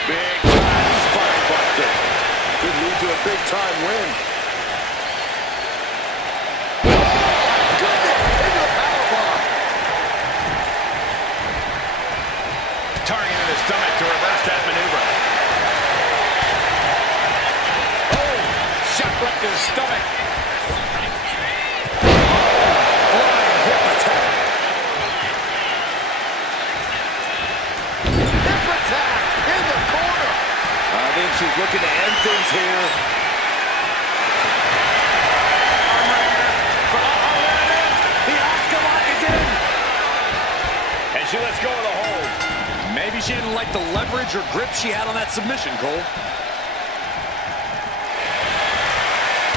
Big time spine buster. Could lead to a big-time win. Goodness, into the powerbomb. Targeting the stomach to reverse that maneuver. Oh, shot right to the stomach. Flying hip attack. Hip attack in the corner. I think she's looking to end things here. The Asuka lock is in. And she lets go of the hold. Maybe she didn't like the leverage or grip she had on that submission, Cole.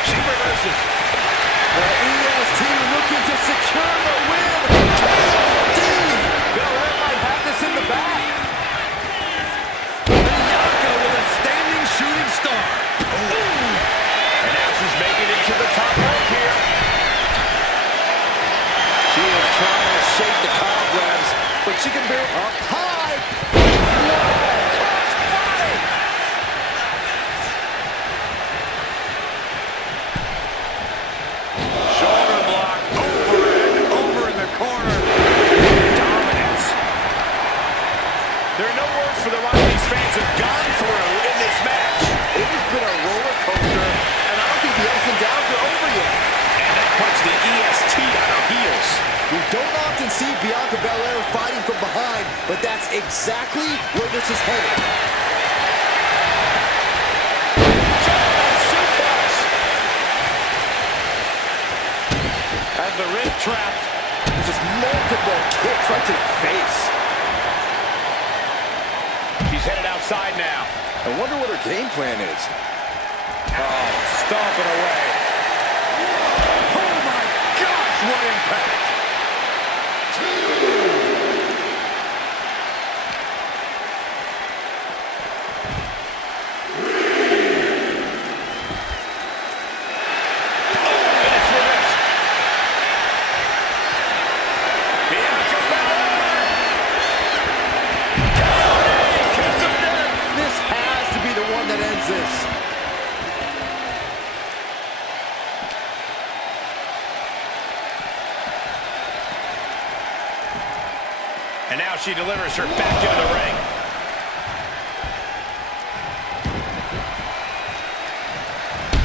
She reverses. The EST looking to secure the win. KOD. Belair might have this in the back. Bianca with a standing shooting star. And now she's making it to the top rope here. She is trying to shake the cobwebs, but she can bear up high. Whoa, crossbody. Shoulder block over and over in the corner. Dominance. There are no words for the ride these fans have gone through in this match. It has been a roller coaster, and I don't think the ups and downs are over yet. And that puts the EST on her heels. We don't often see Bianca Belair fighting from behind, but that's exactly where this is headed. German suplex. Has the wrist trapped. Just multiple kicks right to the face. She's headed outside now. I wonder what her game plan is. Oh, stomping away. Oh my gosh, what impact! And it's reversed. Bianca Belair. Kiss of death. This has to be the one that ends this. And now she delivers her back into the ring.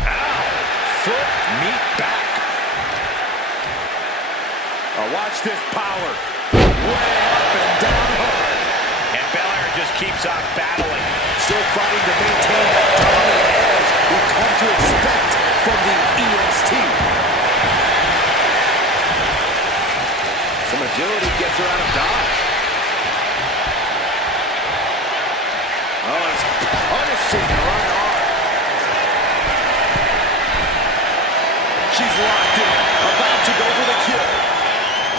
Ow! Foot, meet back. Oh, watch this power. Way up and down hard. And Belair just keeps on battling. Still fighting to maintain that dominant edge we've come to expect from the EST. Some agility gets her out of dodge. Oh, it's punishing the right arm. She's locked in, about to go for the kill.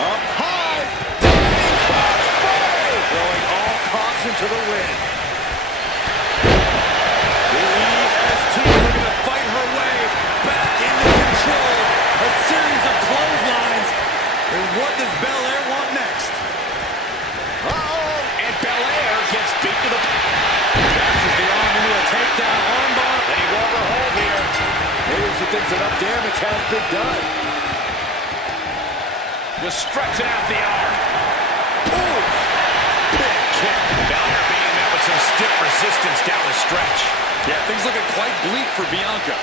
Up high, diving crossbody, throwing all caution to the wind. The EST looking to fight her way back into control. A series of clotheslines. And what does Belair want next? Uh-oh. And Belair gets beat to the... Passes the arm into a takedown armbar. They go over hold here. Maybe she thinks enough damage has been done. Just stretching out the arm. Ooh. Big kick. Belair being met with some stiff resistance down the stretch. Yeah, things looking quite bleak for Bianca.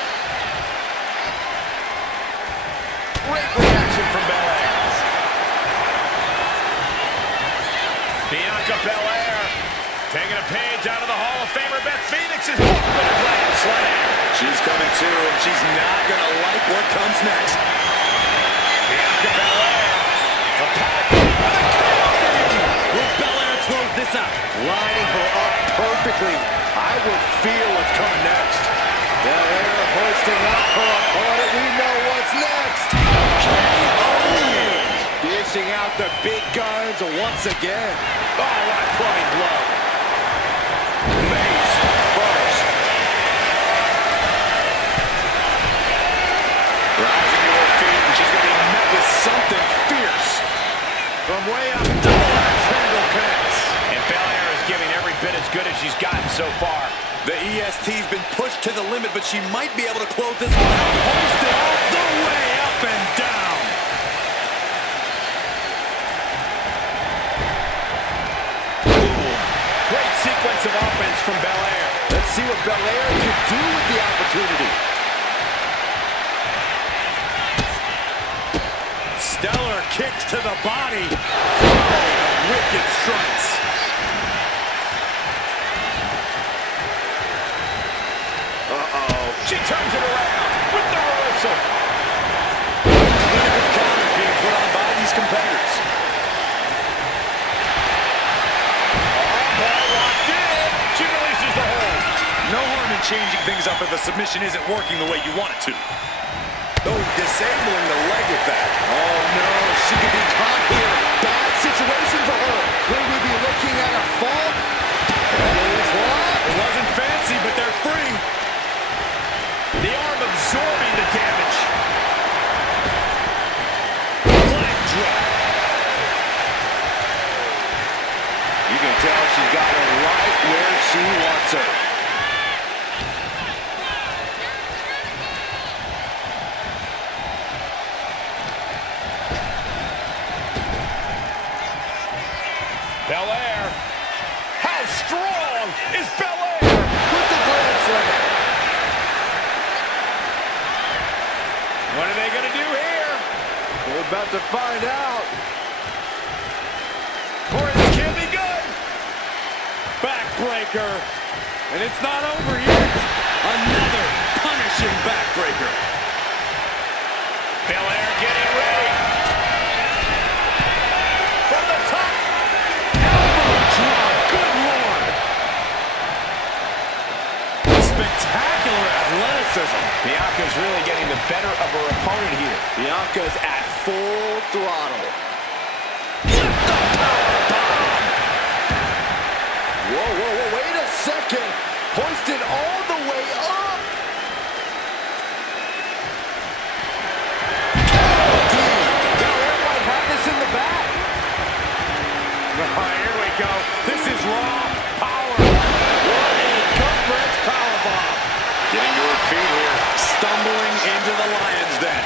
Great reaction from Belair. Bianca Belair taking a page out of the Hall of Famer Beth Phoenix's book with a grand slam. She's coming too, and she's not going to like what comes next. Bianca lining her up perfectly. I would feel what's coming next. Belair hoisting up her opponent. We know what's next. Dishing out the big guns once again. Oh, what a clubbing blow. Face first. Rising to her feet, and she's going to be met with something fierce. From way up, double axe handle connects. And Belair is giving every bit as good as she's gotten so far. The EST's been pushed to the limit, but she might be able to close this one out. Hoisted all the way up and down. Great sequence of offense from Belair. Let's see what Belair can do with the opportunity. Stellar kicks to the body. Oh, wicked strikes. She turns it around with the reversal. Clinical counters being put on by these competitors. Locked in. She releases the hold. No harm in changing things up if a submission isn't working the way you want it to. Oh, disabling the leg with that. Oh no, she could be caught here. Bad situation for her. Could we be looking at a fall? It wasn't fancy, but they're free. The arm absorbing the damage. Leg drop. You can tell she's got her right where she wants her. Belair. How strong is Belair? With the grand slam. What are they going to do here? We're about to find out. Or this can't be good. Backbreaker. And it's not over yet. Another punishing backbreaker. Belair getting ready. From the top. Elbow drop. Good Lord. Spectacular athleticism. Bianca's really getting the better of her opponent here. Bianca's at full throttle. Lift the power bomb. Whoa, whoa, whoa, wait a second. Hoisted all the way up. Belair might have this in the back. Here we go. This is raw power. What a gut-wrench powerbomb. Getting to her feet here. Stumbling into the lion's den.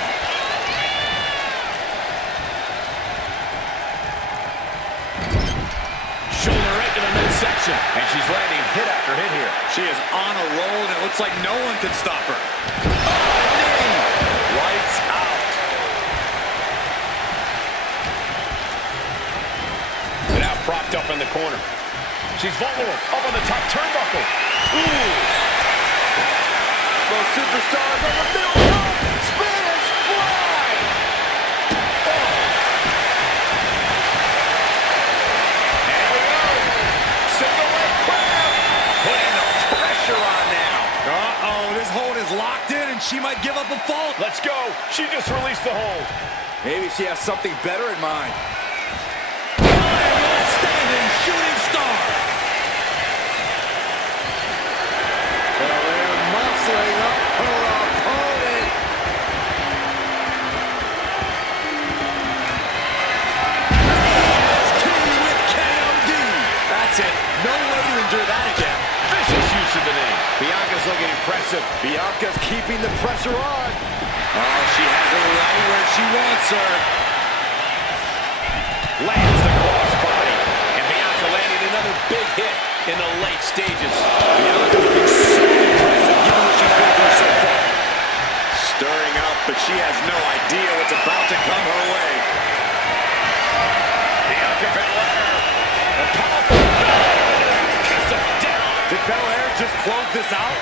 Shoulder right to the midsection. And she's landing hit after hit here. She is on a roll, and it looks like no one can stop her. Lights out. Now propped up in the corner. She's vulnerable. Up on the top turnbuckle. Ooh. Both superstars on the middle rope. Spanish fly. There we go. Single leg crab. Putting the pressure on now. Uh-oh, this hold is locked in, and she might give up a fault. Let's go. She just released the hold. Maybe she has something better in mind. Standing shooting star. Belair muscling up her opponent. With KOD. That's it. No way to endure that again. Vicious use of the name. Bianca's looking impressive. Bianca's keeping the pressure on. Oh, she has her right where she wants her. Lands the crossbody. And Bianca landing another big hit in the late stages. Bianca looking so impressive given what she's been through so far. Stirring up, but she has no idea what's about to come her way. Bianca Belair. A powerful kiss of death. Did Belair just close this out?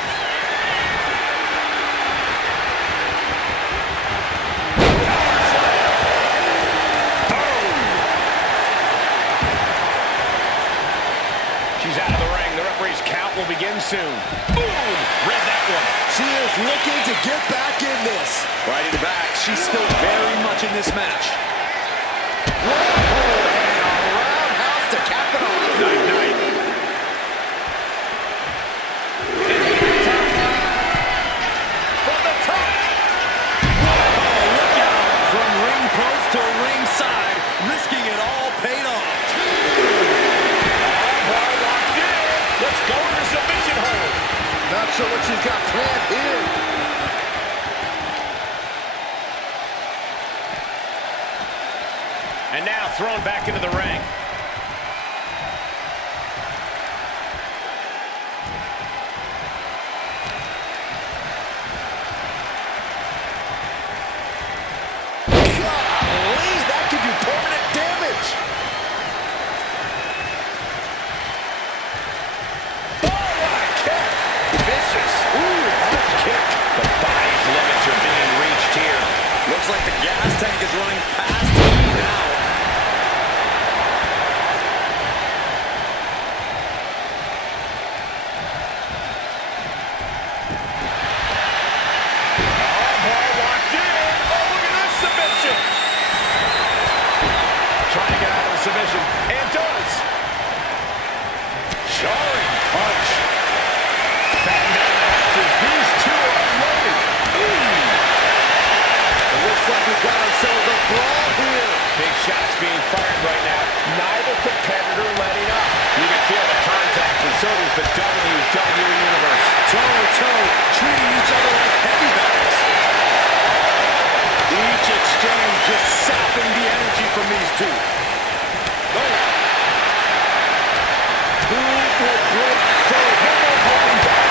soon. Boom! Read that one. She is looking to get back in this. Fighting back. She's still very much in this match. Whoa! And a roundhouse to cap it off. Night. From the top. Oh, look out. From ring post to ringside, risking it all paid off. Locked in. Let's go to the submission hold. Not sure what she's got planned here. And now thrown back into the ring. Golly, that could do permanent damage. Oh, what a kick. Vicious. Ooh, harsh kick. The body's limits are being reached here. Looks like the gas tank is running past me now. Locked in. Oh, look at this submission. Trying to get out of the submission. And does. Jarring punch. Batting down the hatches. These two are loaded. It looks like we've got ourselves a brawl here. Big shots being fired right now. Neither competitor letting up. You can feel the contact, and so does the WWE Universe. Toe-to-toe, treating each other like heavy bags. Each exchange just sapping the energy from these two. Oh. Who will break first? Holding back.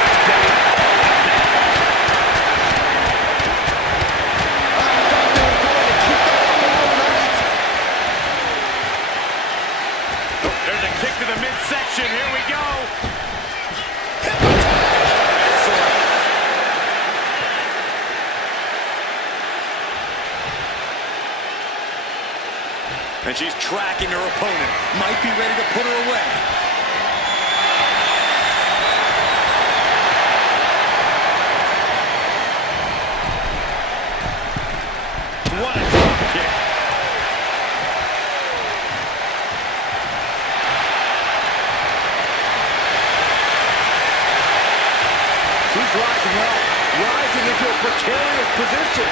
I thought they were going to keep that up all night. There's a kick to the midsection. Here we go. And she's tracking her opponent. Might be ready to put her away. What a drop kick. She's rising up, rising into a precarious position.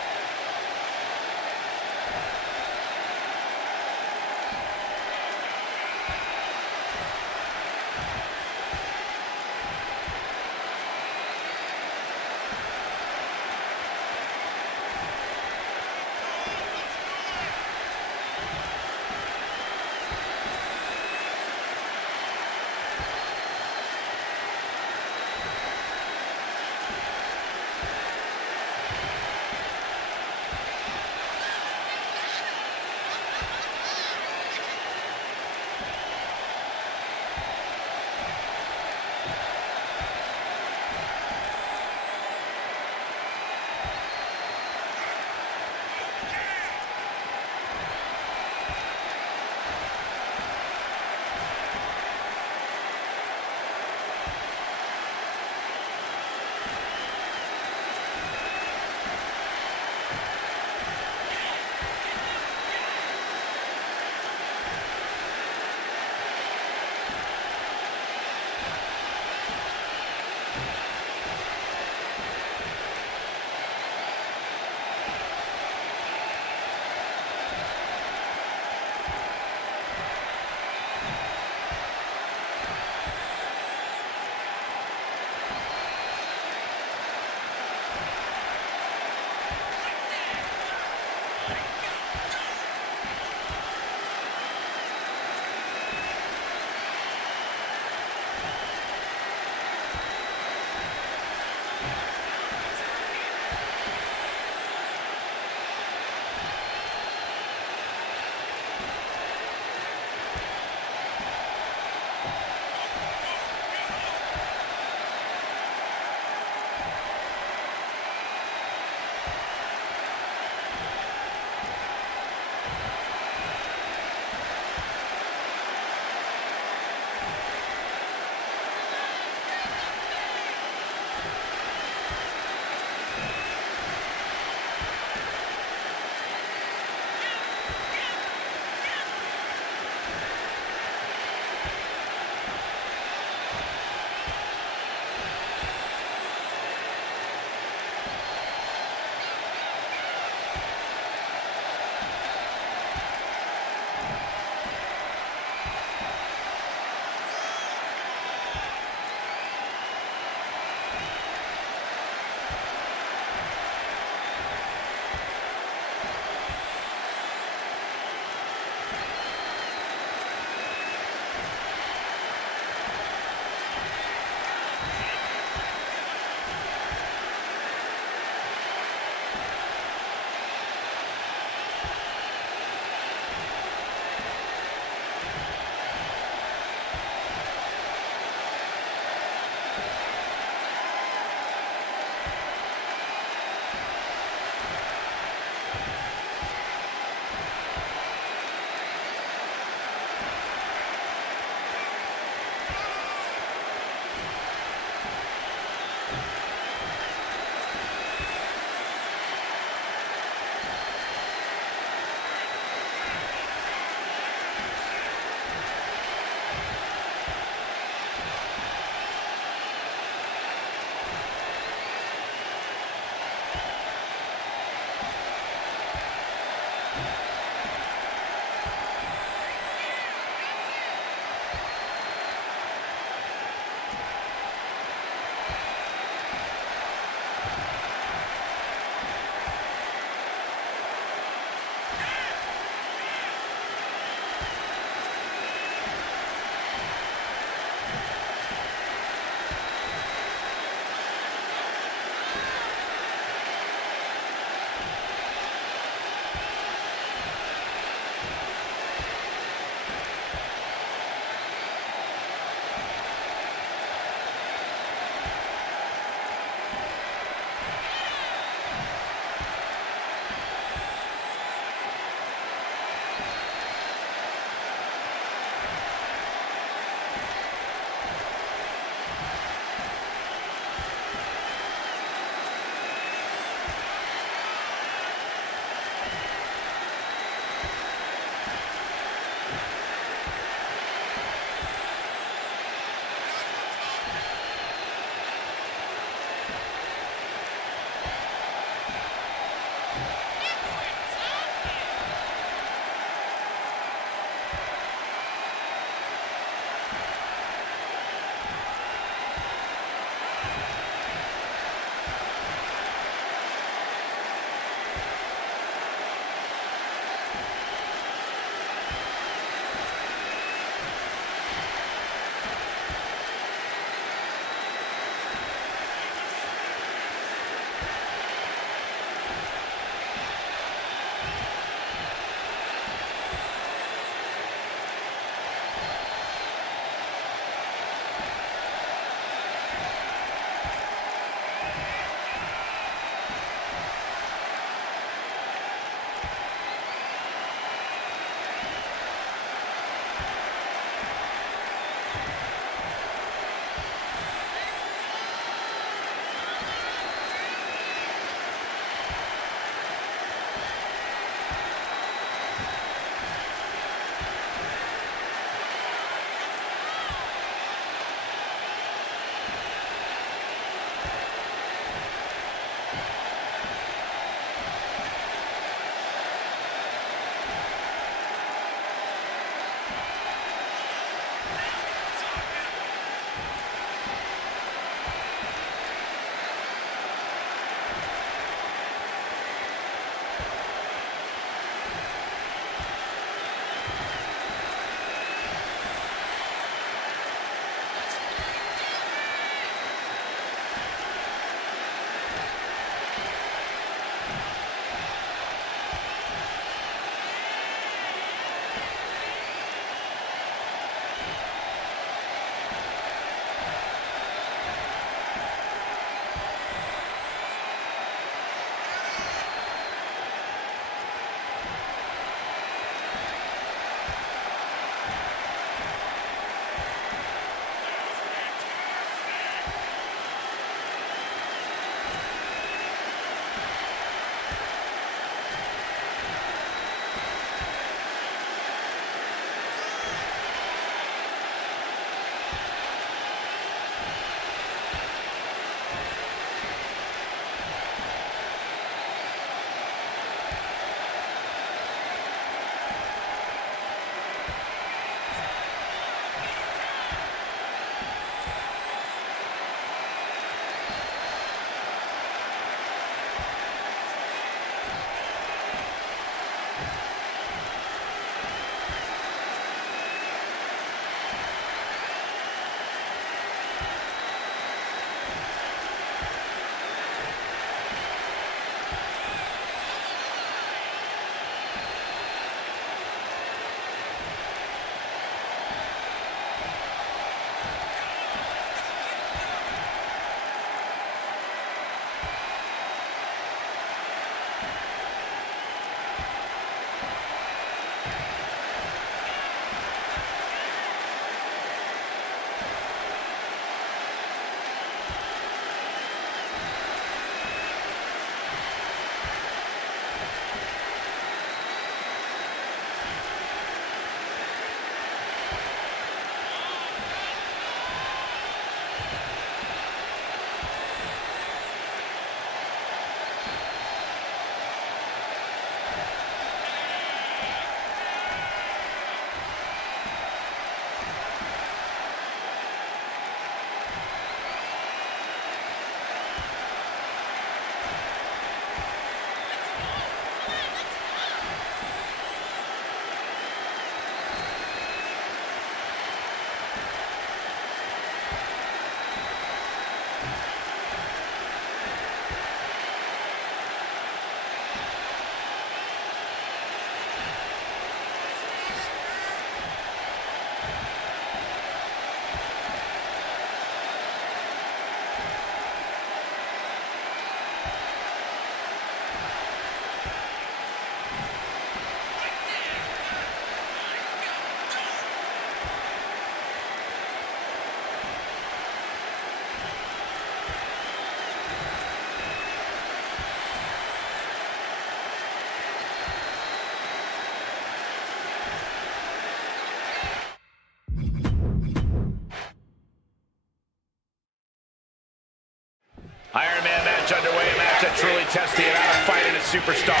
test the amount of fight in a superstar.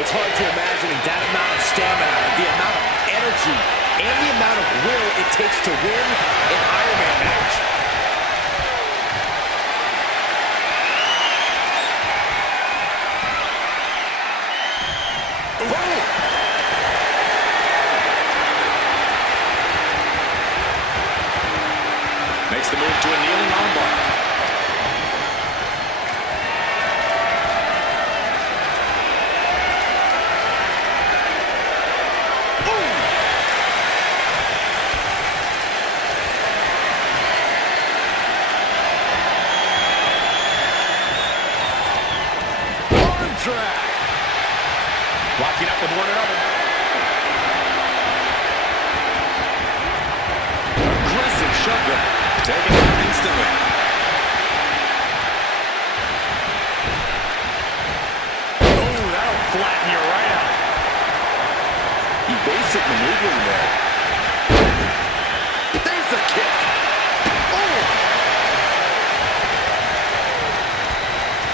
It's hard to imagine that amount of stamina, the amount of energy, and the amount of will it takes to win an Iron Man match. Makes the move to a kneeling armbar. Arm drag. Locking up with one another. Aggressive shove grab. Taking it out instantly. Oh, that'll flatten you right out. Evasive maneuvering there. There's the kick. Oh!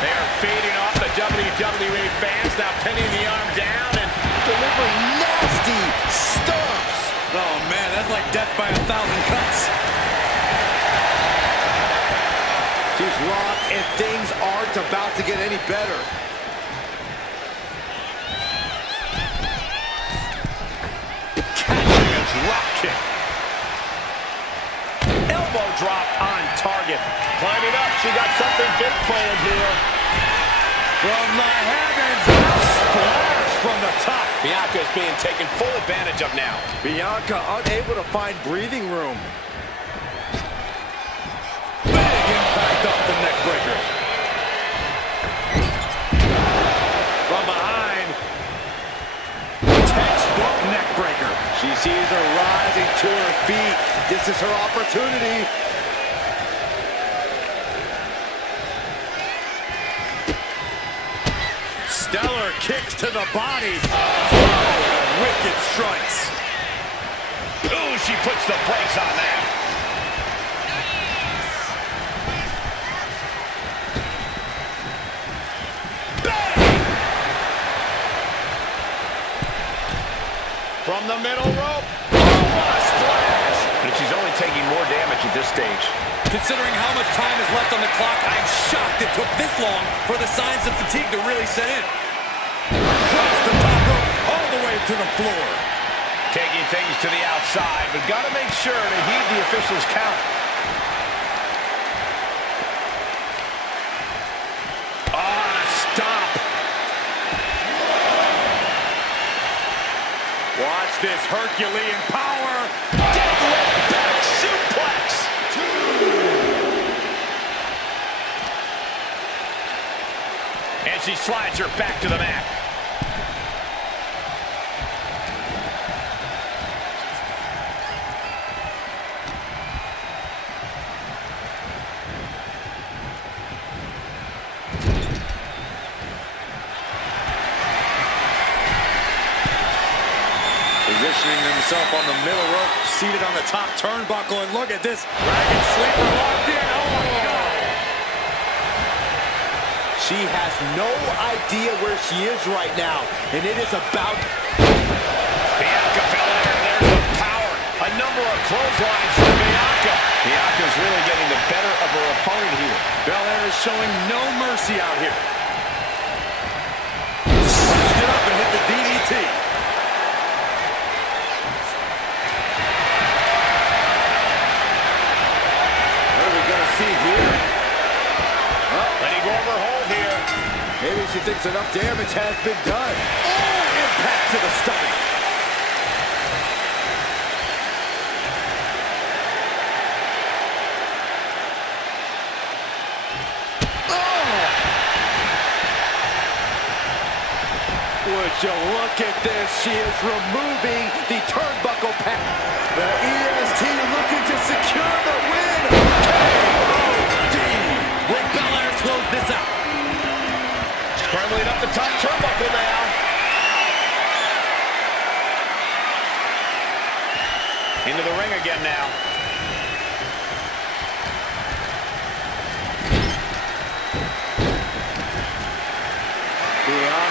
They are fading off the WWE fans, now pinning the arm down and Delivering nasty stumps. Oh, man, that's like death by 1,000 cuts. She's locked, and things aren't about to get any better. catching a drop kick. Elbow drop on target. Climbing up, she got something big planned here. From the heavens, splash from the top. Bianca is being taken full advantage of now. Bianca unable to find breathing room. Big impact off the neck breaker. From behind. Textbook neck breaker. She sees her rising to her feet. This is her opportunity. Stellar kicks to the body. Oh, wicked strikes. Ooh, she puts the brakes on that. From the middle rope. Oh, what a splash. And she's only taking more damage at this stage. Considering how much time is left on the clock, I'm shocked it took this long for the signs of fatigue to really set in. Across the top rope, all the way to the floor. Taking things to the outside, but got to make sure to heed the official's count. Stop. Watch this Herculean power. Deadlift back suplex. And she slides her back to the mat. Positioning himself on the middle rope, seated on the top turnbuckle, and look at this. Dragon sleeper locked in. Oh, my God. She has no idea where she is right now, and it is about... Bianca Belair, there's the power. A number of clotheslines for Bianca. Bianca's really getting the better of her opponent here. Belair is showing no mercy out here. Switched it up and hit the DDT. See here. Letting go of her hold here. Maybe she thinks enough damage has been done. Oh, impact to the stomach. Oh! Would you look at this? She is removing the turnbuckle pad. The EST looking to secure the win. Will Belair close this out? Scrambling up the top turnbuckle now. Into the ring again now.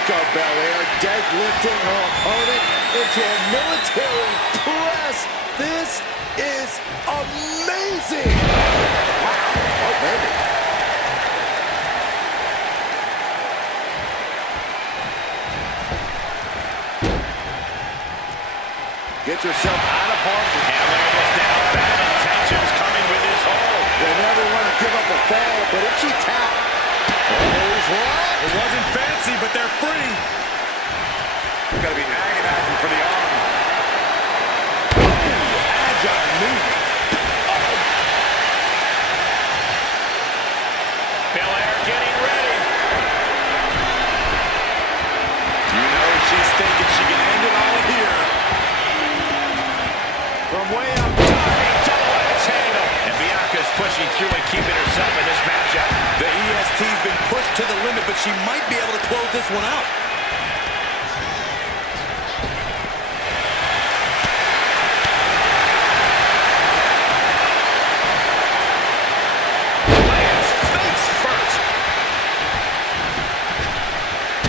Bianca Belair deadlifting her opponent into a military press. This is amazing. Wow. Oh, baby. Get yourself out of harm's way. And look at this now. Bad intentions coming with this hold. They never want to give up a fall, but if she tapped, it wasn't fancy, but they're free. Got to be agonizing for the arm. Agile movement. Belair getting ready. You know she's thinking she can end it all here. from way up. Diving double axe handle. And Bianca's pushing through and keeping herself in this matchup. The EST's been pushed to the limit, but she might be able to close this one out. Lands face first.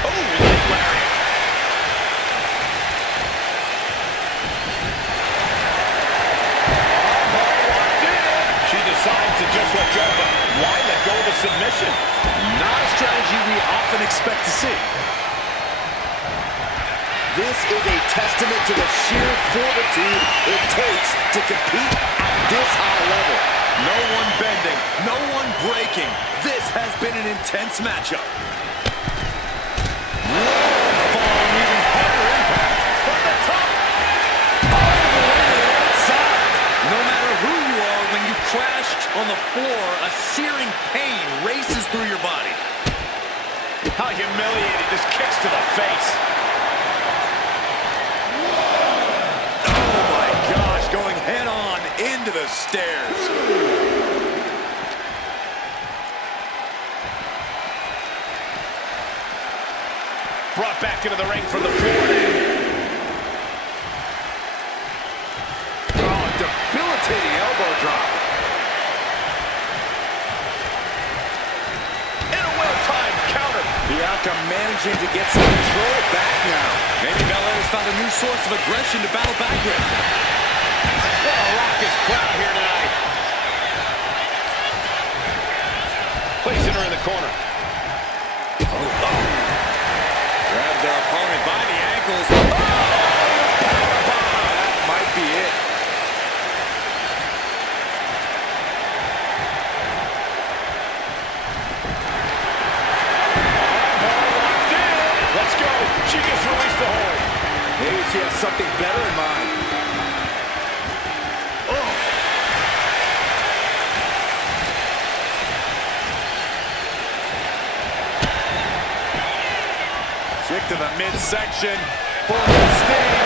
Oh, leg lariat. She decides to just let go, but why let go of the submission? Not a strategy we often expect to see. This is a testament to the sheer fortitude it takes to compete at this high level. No one bending, no one breaking. This has been an intense matchup. Following even harder impact from the top. All the way to the outside. No matter who you are, when you crash on the floor, a searing pain races through your body. How humiliating. Just kicks to the face. Oh my gosh, going head on into the stairs. Brought back into the ring from the floor. Oh, debilitating elbow drop. And a well-timed counter. Bianca managing to get some control back now. Maybe Belair's found a new source of aggression to battle back with. What a raucous crowd here tonight. Placing her in the corner. Grabs their opponent by the ankles. That might be it. Let's go. She just released the hold. Maybe she has something better in mind. Kick to the midsection for the sting.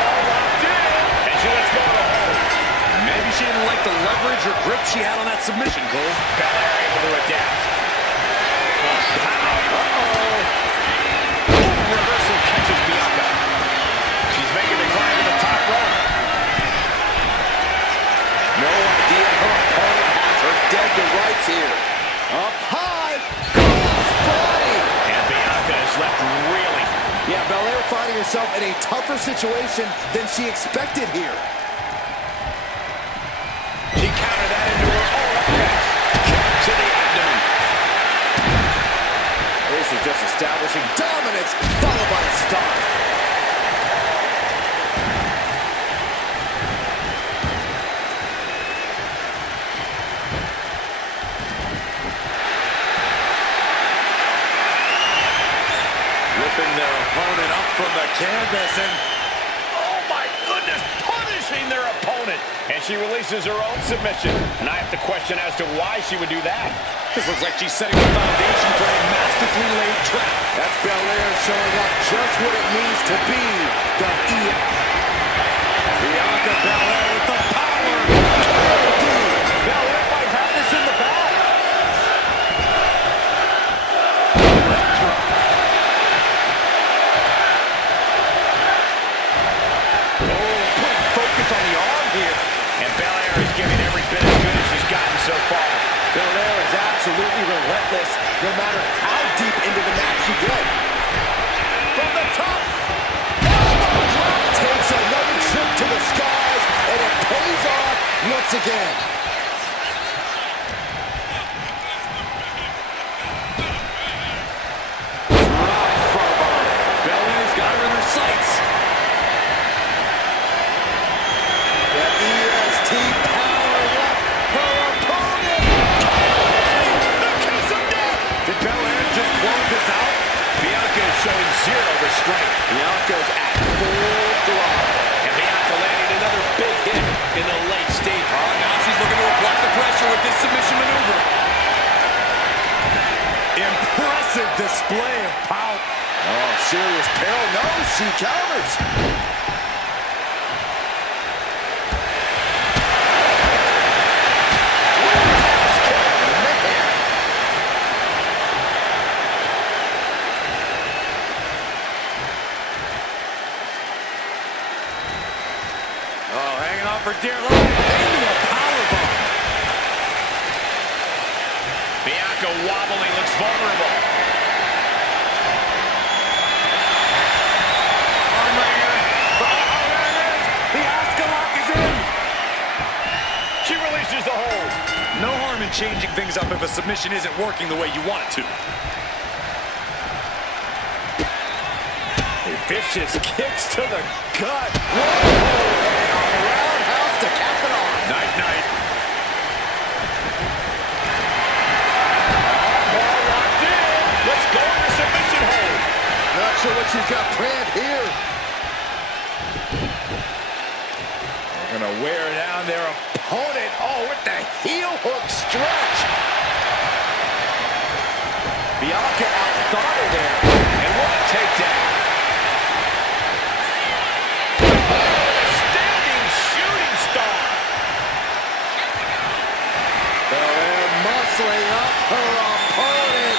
And she lets go of the hold. Maybe she didn't like the leverage or grip she had on that submission, Cole. Belair able to adapt. Reversal catches Bianca. She's making the climb to the top rope. No idea her opponent has her dead to rights here. Up high, crossbody. And Bianca is left reeling. Yeah, Belair finding herself in a tougher situation than she expected here. She countered that into her own offense. Kick to the abdomen. This is just establishing dominance, followed by a stop. Ripping their opponent up from the canvas and Oh my goodness, punishing their opponent. And she releases her own submission. And I have to question as to why she would do that. this looks like she's setting the foundation for a masterfully laid trap. That's Belair showing up just what it means to be the EF. Bianca Belair with the power. Belair might have this in the bag. Putting focus on the arm here. And Belair is giving every bit relentless no matter how deep into the match you get. From the top, elbow drop takes another trip to the skies, and it pays off once again. Belair's got her in her sights. The EST powering up her opponent. The kiss of death. Did Belair just close this out? Bianca is showing zero restraint. Bianca's at full throttle. And Bianca landing another big hit in the late stage. Oh, now she's looking to apply the pressure with this submission maneuver. Impressive display of power. Oh, serious peril. No, she counters. Oh, hanging on for dear life. Into a powerbomb. Bianca wobbling, looks vulnerable. The Asuka lock is in. She releases the hold. No harm in changing things up if a submission isn't working the way you want it to. Vicious kicks to the gut. Whoa! And a roundhouse to cap it off. Night, night. Ball locked in. Let's go in the submission hold. Not sure what she's got planned here. They're gonna wear down their Opponent, oh, with the heel hook stretch. Bianca outthought her there. And what a takedown. Standing shooting star. Belair muscling up her opponent.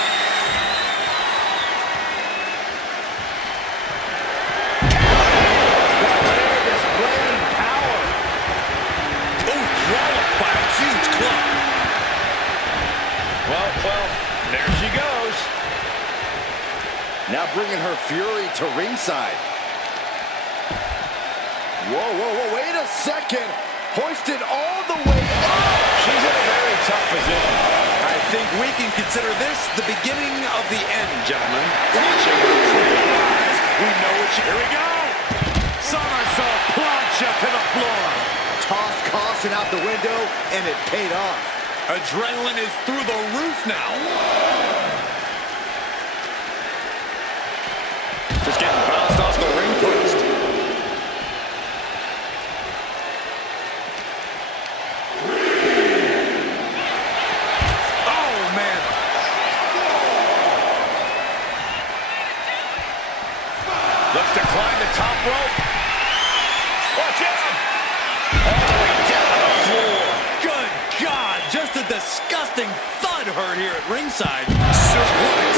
Belair displaying power. oh, walloped by a huge club. Well, there she goes. Now bringing her fury to ringside. Whoa, wait a second. Hoisted all the way up. She's in a very tough position. I think we can consider this the beginning of the end, gentlemen. Watching her clear eyes. We know what Here we go. Somersault plancha to the floor. Toss caution out the window, and it paid off. Adrenaline is through the roof now. Just getting bounced off the ring post. Oh, man. Looks to climb the top rope. Watch out! All the way down on the floor. Good God, just a disgusting thud heard here at ringside. Suplex.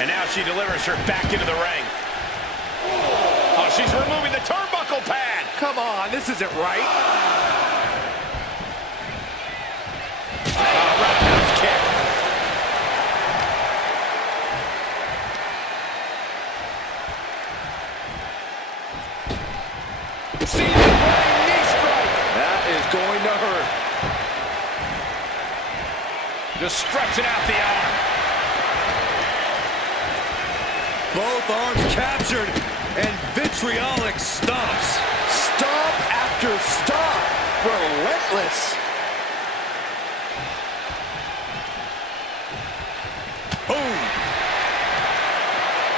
And now she delivers her back into the ring. Oh, she's removing the turnbuckle pad. Come on, this isn't right. Roundhouse kick. Cena running knee strike. That is going to hurt. Just stretching out the arm. Both arms captured and vitriolic stomps. Stomp after stomp. Relentless. Boom.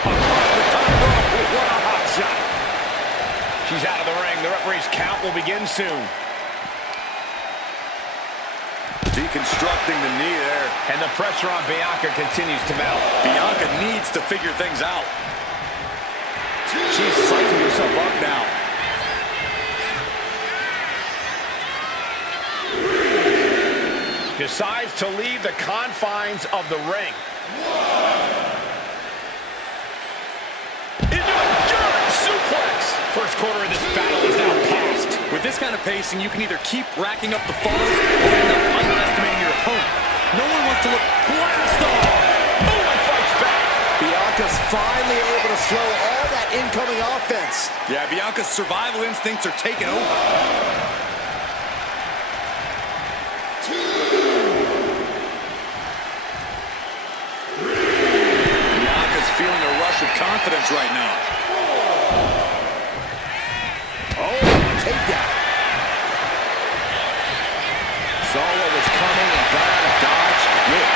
Across the top rope. What a hot shot. She's out of the ring. The referee's count will begin soon. Deconstructing the knee there. And the pressure on Bianca continues to mount. Bianca needs to figure things out. She's psyching herself up now. Decides to leave the confines of the ring. Into a German suplex. First quarter of this battle is now this kind of pacing, you can either keep racking up the falls or end up underestimating your opponent. No one wants to look blast off. Oh, and fights back. Bianca's finally able to slow all that incoming offense. Yeah, Bianca's survival instincts are taking over. Bianca's feeling a rush of confidence right now. Oh, takedown. Saw what was coming and got out of dodge. Good.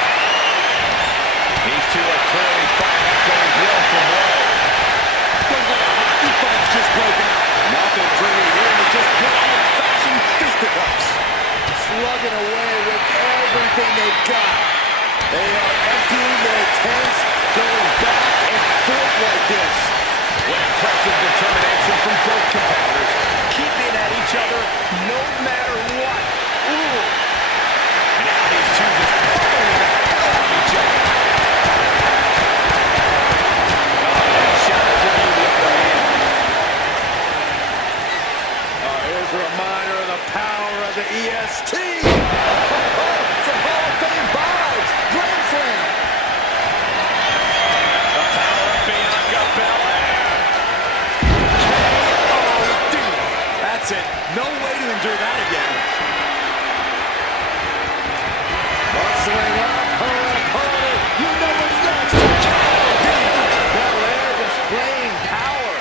These two are clearly fighting, going blow for blow. Looks like a hockey fight's just broken out. Nothing pretty here. It's just good old-fashioned fisticuffs. Slugging away with everything they've got. They are emptying their tanks, going back and forth like this. What impressive determination from both competitors. Keeping at each other no matter what. Ooh. Now these two just pulling the hell out of each other. Shout out to you, the other man. Here's a reminder of the power of the EST. Some Hall of Fame vibes. Grand Slam. The power of Bianca Belair. That's it. No way to endure that again. Bustling up her opponent. You know what's next. Belair displaying power.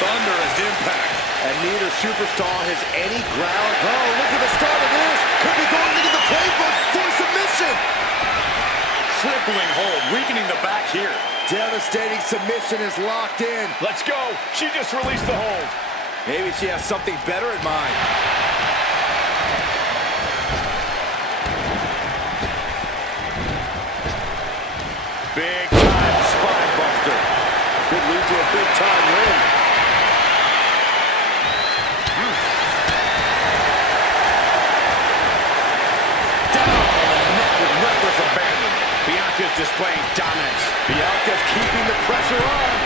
Thunderous impact. And neither superstar has any ground. Oh, look at the start of this. Could be going into the playbook for submission. Crippling hold, weakening the back here. Devastating submission is locked in. Let's go. She just released the hold. Maybe she has something better in mind. Big time spine buster. Could lead to a big time win. Down on the net with reckless abandon. Bianca's displaying dominance. Bianca's keeping the pressure on.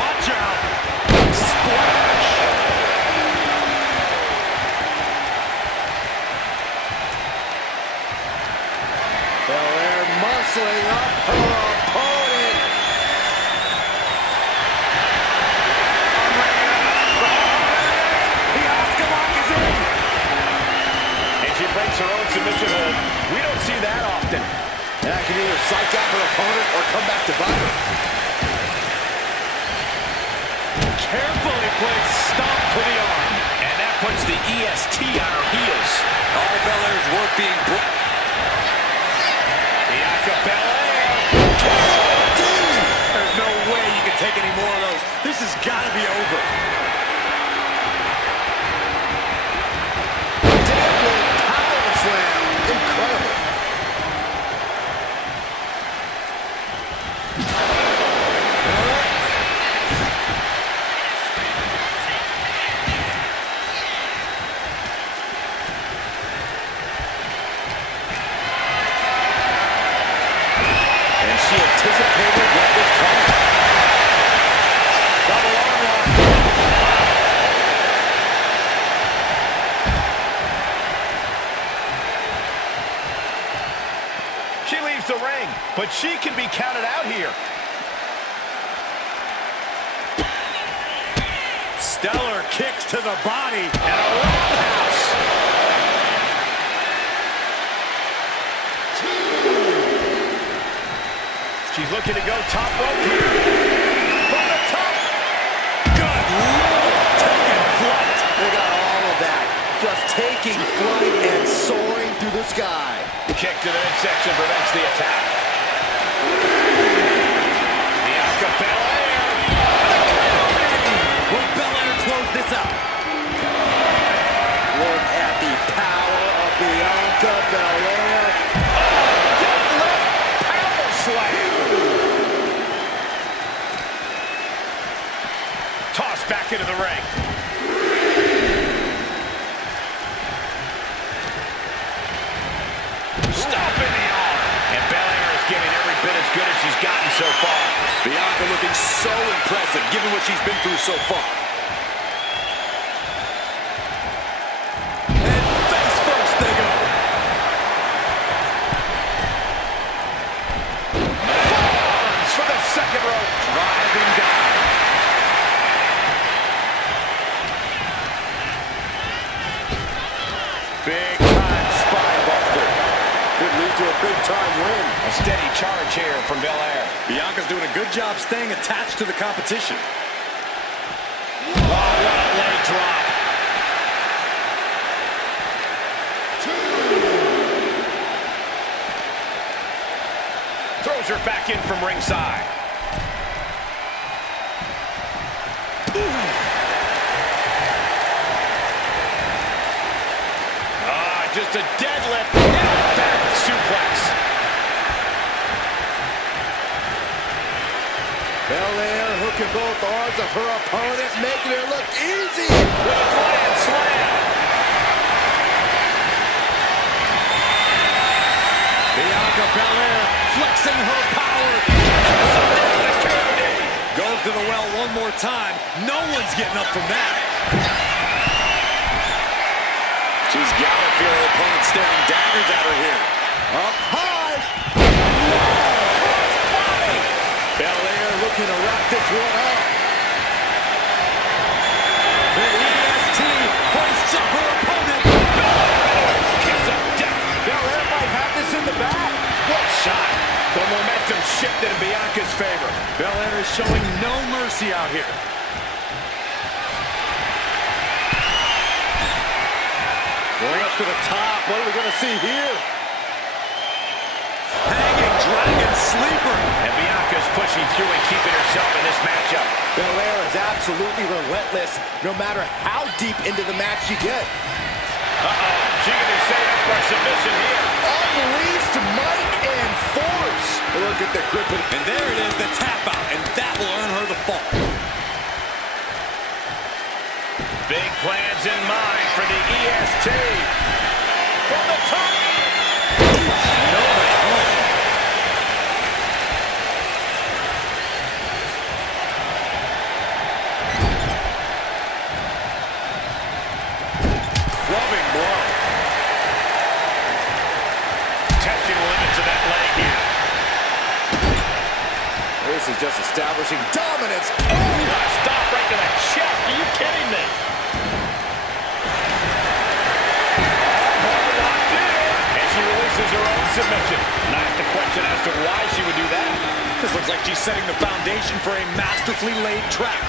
Watch out. Splash. Belair muscling up her opponent. The Asuka lock is in. And she breaks her own submission hold. We don't see that often. That can either psych out her opponent or come back to bite her. Carefully placed stomp to the arm. And that puts the EST on her heels. All Belair's work being brought. Bianca Belair. There's no way you can take any more of those. This has got to be over. Deadly power slam. Incredible. She anticipated what was coming. Double arm lock. She leaves the ring, but she can be counted out here. Stellar kicks to the body. And a roundhouse. She's looking to go top rope here. From the top. Good Lord. Taking flight. They got all of that. Just taking flight and soaring through the sky. Kick to the midsection prevents the attack. Bianca Belair. Will Belair close this out? Look at the power of Bianca Belair. Deadlift power slam. Tossed back into the ring. Stop in the arm. And Belair is getting every bit as good as she's gotten so far. so impressive, given what she's been through so far. And face first they go. Forearms for the second rope. Driving down. Big time spine buster. Could lead to a big-time win. A steady charge here from Belair. Bianca's doing a good job staying attached to the competition. Oh, what a leg drop. Throws her back in from ringside. Just a deadlift and a back suplex. Belair hooking both arms of her opponent, making it look easy. With a grand slam. Bianca Belair flexing her power. Goes to the well one more time. No one's getting up from that. She's got to feel her opponent staring daggers at her here. Up high. Belair looking to wrap this one up. The EST hoists up her opponent. Kiss of death. Belair might have this in the bag. What shot? The momentum shifted in Bianca's favor. Belair is showing no mercy out here. Going up to the top. What are we going to see here? Hanging Dragon Sleeper. And Bianca's pushing through and keeping herself in this matchup. Belair is absolutely relentless, no matter how deep into the match you get. She can be set up for submission here. Unleashed might and force. Look at the grip. And there it is, the tap out. And that will earn her the fall. Big plans in mind for the EST. From the top. No way home. Clubbing blow. Testing the limits of that leg here. This is just establishing dominance. Stop right to the chest. Are you kidding me? And she releases her own submission. And I have to question as to why she would do that. This looks like she's setting the foundation for a masterfully laid trap.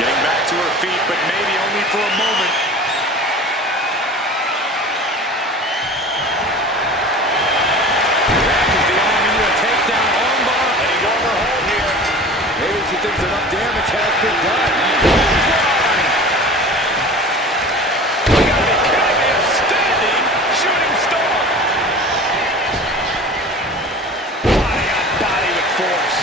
Getting back to her feet, but maybe only for a moment. Crashes the arm into a takedown armbar. Heading over home here. Maybe she thinks enough damage has been done. You gotta be kidding me. A standing shooting star. Body on body with force.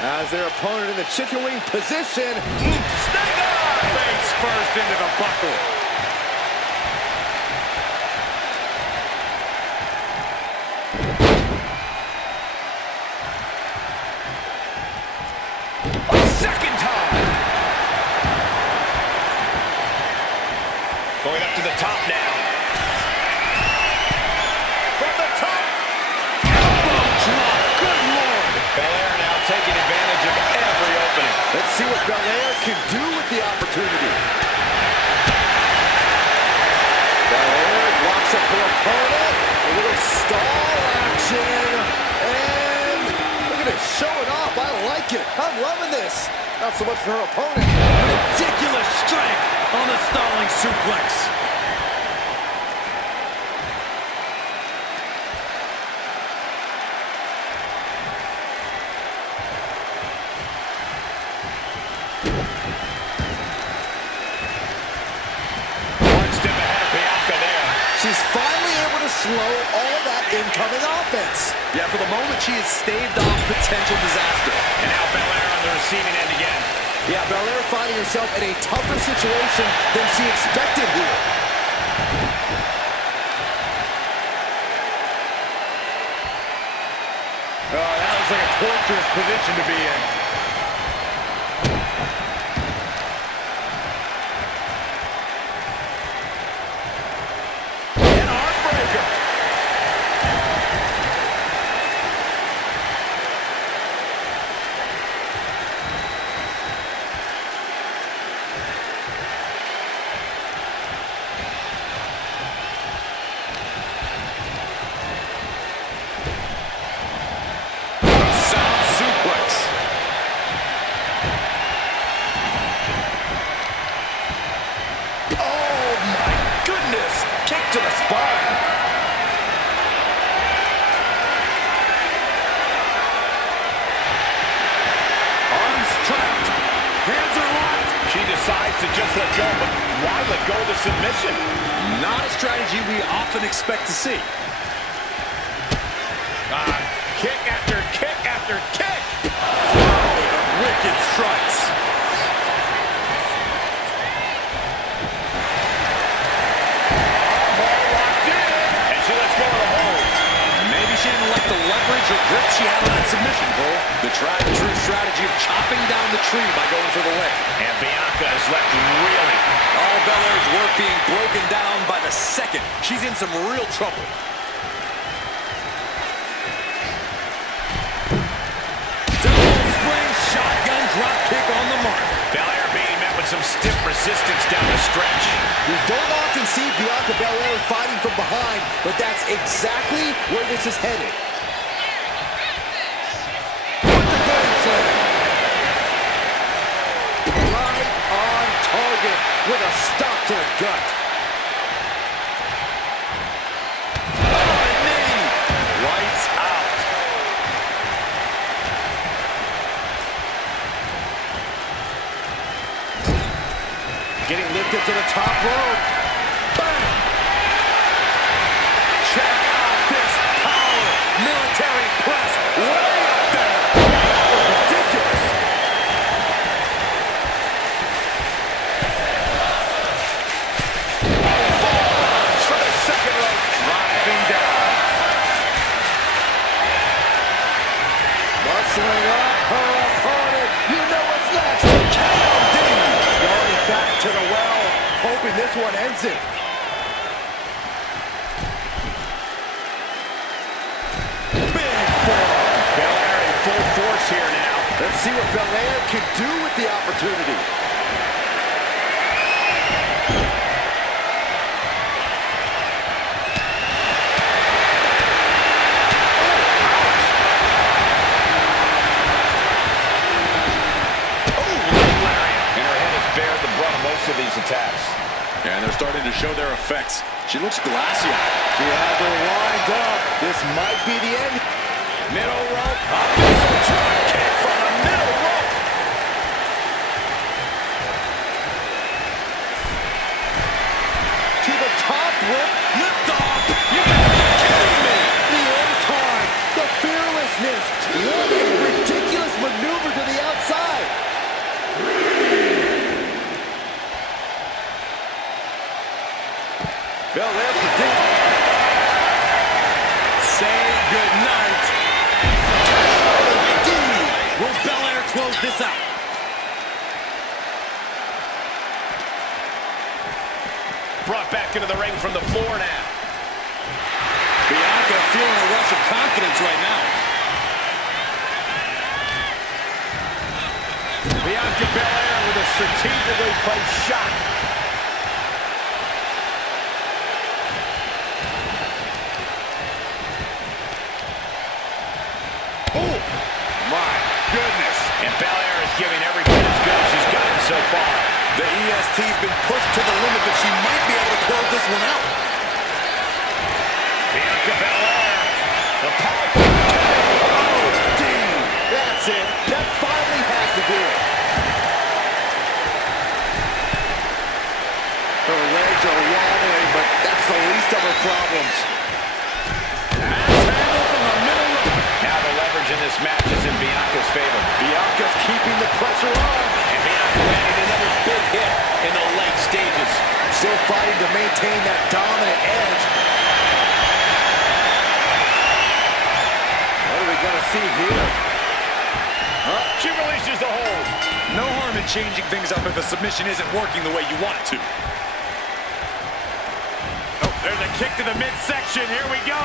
As their opponent in the chicken wing position. Snake eye. Face first into the buckle. A second time. Going up to the top now. From the top. Elbow drop. Good Lord. Belair now taking advantage of every opening. Let's see what Belair can do with the opportunity. Belair locks up her opponent. A little stall action. And look at it, showing off. I like it. I'm loving this. Not so much for her opponent. Ridiculous strength on the stalling suplex. One step ahead of Bianca there. She's finally able to slow all that incoming offense. Yeah, for the moment, she has staved off potential disaster. And now Belair on the receiving end again. Yeah, Belair finding herself in a tougher situation than she expected here. Oh, that looks like a torturous position to be in. An arm breaker. To the spine. Arms trapped. Hands are locked. She decides to just let go, but why let go of the submission? Not a strategy we often expect to see. Kick after kick after kick. Wicked strikes. She didn't like the leverage or grip she had on that submission, Cole. The tried and true strategy of chopping down the tree by going for the leg. And Bianca is left reeling. All Belair's work being broken down by the second. She's in some real trouble. Double spring shotgun drop kick on the mark. Belair being met with some stiff resistance down the stretch. We don't often see Bianca Belair fighting from behind, but that's exactly where this is headed. With the blade slam. Right on target with a stop to the gut. Oh, knee. Lights out. Getting lifted to the top rope. Bam! Check out this power. Military press way up there. That was ridiculous. Forearms for the second rope. Driving down. Muscling up her opponent. You know what's next. KOD. Going back to the well, hoping this one ends it. Big forearm. Belair in full force here now. Let's see what Belair can do with the opportunity. Of these attacks. And they're starting to show their effects. She looks glassy. She has her lined up. This might be the end. Middle rope. A missile drop kick from the middle rope. To the top rope. Lift off. You gotta be kidding me. The end time. The fearlessness. What a ridiculous maneuver to the outside. Belair predicted. Say goodnight. Will Belair close this out? Brought back into the ring from the floor now. Bianca feeling a rush of confidence right now. Bianca Belair with a strategically placed shot. Oh, my goodness. And Belair is giving every bit as good as she's gotten so far. The EST's been pushed to the limit, but she might be able to close this one out. Bianca Belair. The power. Oh, dang. That's it. That finally has to do it. Her legs are wobbling, but that's the least of her problems. Axe handle from the middle rope. Now the leverage in this match is in Bianca's favor. Bianca's keeping the pressure on. And Bianca fighting to maintain that dominant edge. What are we going to see here? She releases the hold. No harm in changing things up if a submission isn't working the way you want it to. Oh, there's a kick to the midsection. Here we go.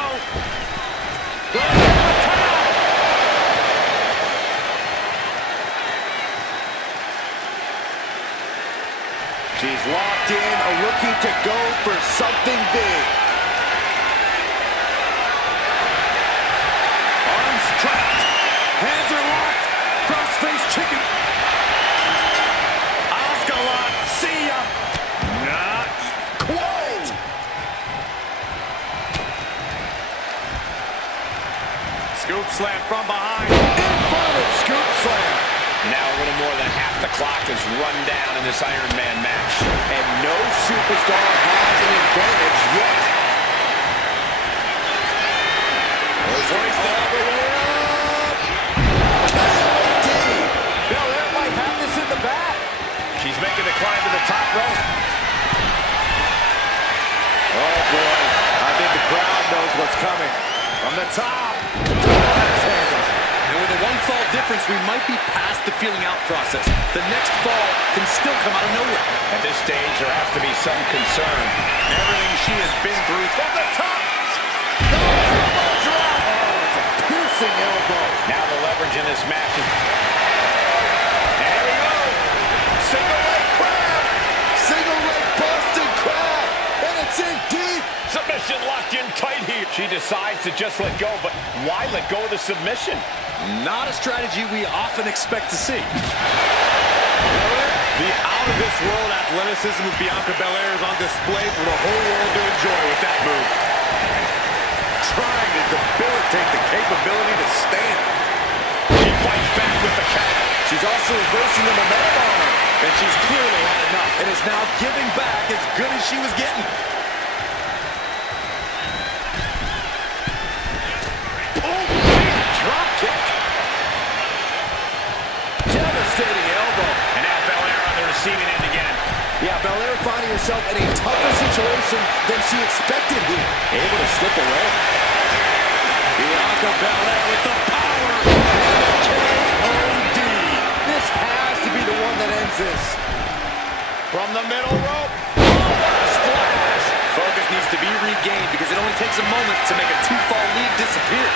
She's locked in, looking to go for something big. Arms trapped. Hands are locked. Crossface chicken. Asuka lock. See ya. Not Quite! Scoop slam from behind. Inverted scoop slam. Now a little more than half the clock is run down in this Iron Man match. And no superstar has an advantage yet. Hoist All the way up. KOD. Belair might have this in the back. She's making the climb to the top rope. Oh boy, I think the crowd knows what's coming. From the top. And with a one-fall difference, we might be past the feeling out process. The next fall can still come out of nowhere. At this stage, there has to be some concern. Everything she has been through from the top. No elbow drop. Oh, it's a piercing elbow. Now the leverage in this match is... And here we go. Single leg crab. Single leg busted crab. And it's in deep. Submission locked in tight here. She decides to just let go, but why let go of the submission? Not a strategy we often expect to see. The out-of-this-world athleticism of Bianca Belair is on display for the whole world to enjoy with that move. Trying to debilitate the capability to stand. She fights back with the counter. She's also reversing the momentum on her. And she's clearly had enough and is now giving back as good as she was getting. Drop kick. Devastating elbow. And now Belair on the receiving end again. Yeah, Belair finding herself in a tougher situation than she expected here. Able to slip away. Bianca Belair with the power and the KOD. This has to be the one that ends this. From the middle rope. Oh, what a splash. Focus needs to be regained because it only takes a moment to make a two-fall lead disappear.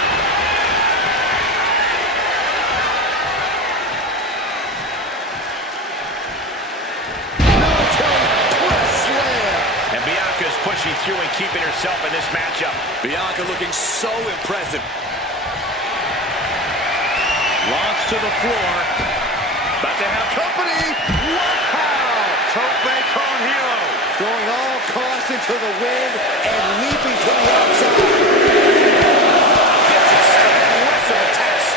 And Bianca's pushing through and keeping herself in this matchup. Bianca looking so impressive. Launch to the floor. About to have company. Wow! Tope con hero. Throwing all caution to the wind and leaping to the outside. This is aggressive attacks.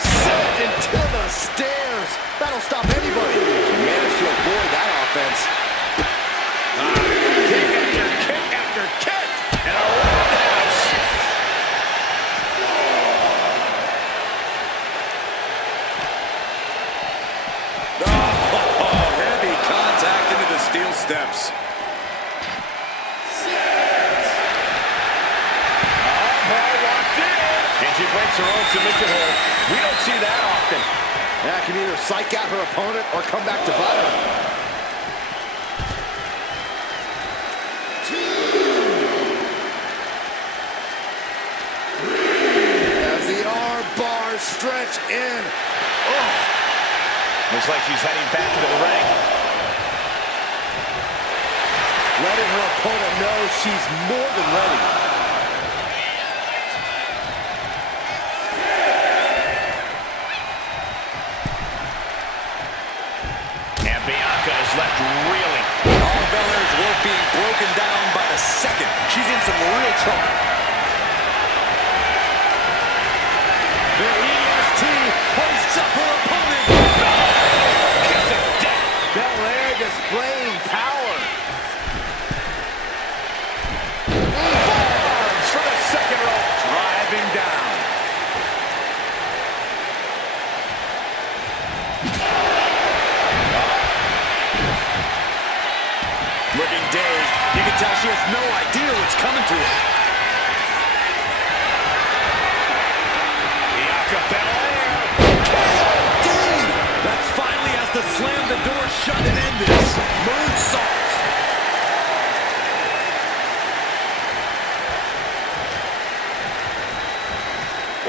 Set into the stairs. That'll stop anybody. She managed to avoid that offense. Kick after kick after kick. And a roundhouse. Oh, heavy contact into the steel steps. And she breaks her own submission hold. We don't see that often. That can either psych out her opponent or come back to bite her. As the arm bars stretch in. Oh. Looks like she's heading back into the ring. Letting her opponent know she's more than ready. And Bianca is left reeling. All Belair's work being broken down by the second. She's in some real trouble. The EST hoists up her opponent. Kiss of death. Belair displaying power.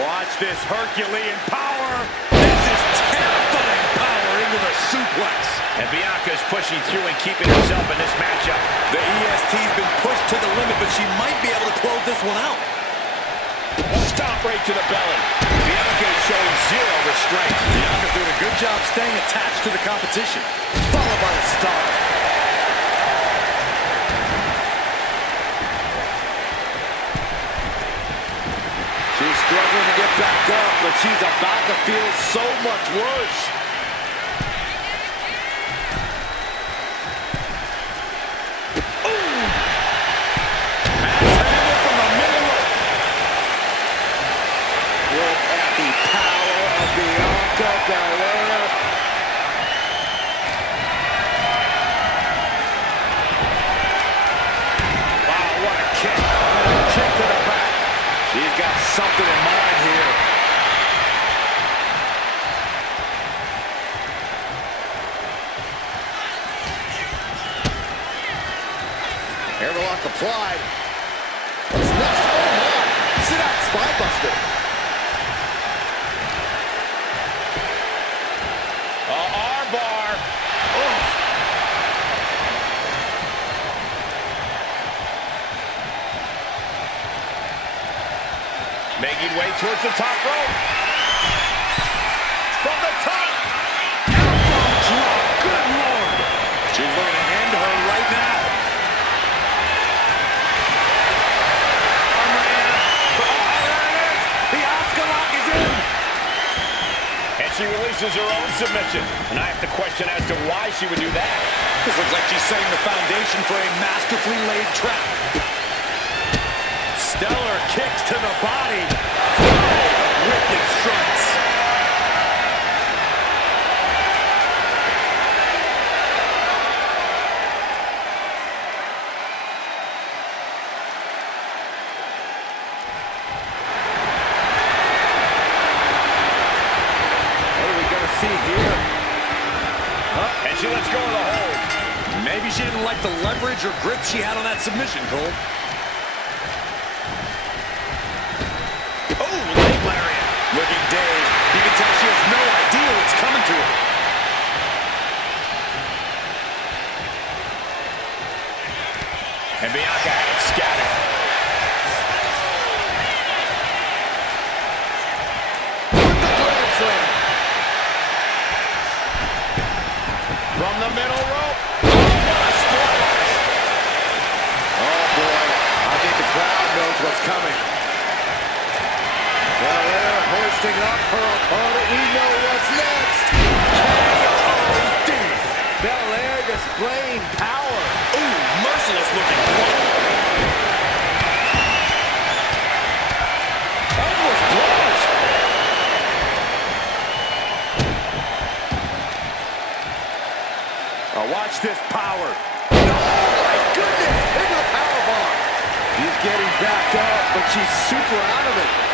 Watch this Herculean power. This is terrifying power into the suplex. And Bianca's pushing through and keeping herself in this matchup. The EST's been pushed to the limit, but she might be able to close this one out. Stop right to the belly. Bianca is showing zero restraint. Bianca's doing a good job staying attached to the competition. Followed by a stomp. She's struggling to get back up, but she's about to feel so much worse. Look at the power of Bianca Belair. Wow, what a kick. Kick to the back. She's got something in mind here. Airlock applied. What's next? Oh my! Sit out, spine buster. Armbar. Oh. Making way towards the top rope. From the top. Elbow drop. Good Lord. She's looking to end her right now. The Asuka lock is in. And she releases her own submission. And I have to question as to why she would do that. This looks like she's setting the foundation for a masterfully laid trap. Stellar kicks to the body. Wicked strikes. What are we going to see here? And she lets go of the hold. Maybe she didn't like the leverage or grip she had on that submission, Cole. Oh, leg lariat. Looking dazed. You can tell she has no idea what's coming to her. And Bianca had it scattered. Grand slam. From the middle rope. What a splash. Oh boy, I think the crowd knows what's coming. Belair hoisting up her opponent. We know what's next. K.O.D. Belair displaying power. Ooh, merciless looking blow. Endless blows. Oh, watch this power. Oh my goodness, into the powerbomb. She's getting back up, but she's super out of it.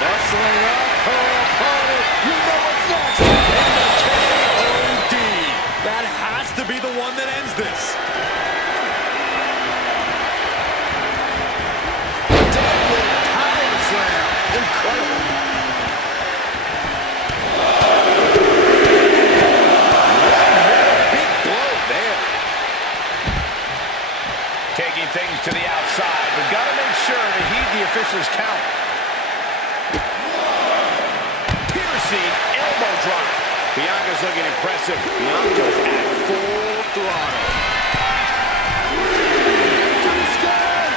Muscling up her opponent. You know what's next. And the K.O.D. That has to be the one that ends this. Deadly power slam. Incredible. Big blow there. Taking things to the outside, but got to make sure to heed the official's count. Piercing elbow drop. Bianca's looking impressive. Bianca's at full throttle. To the sky.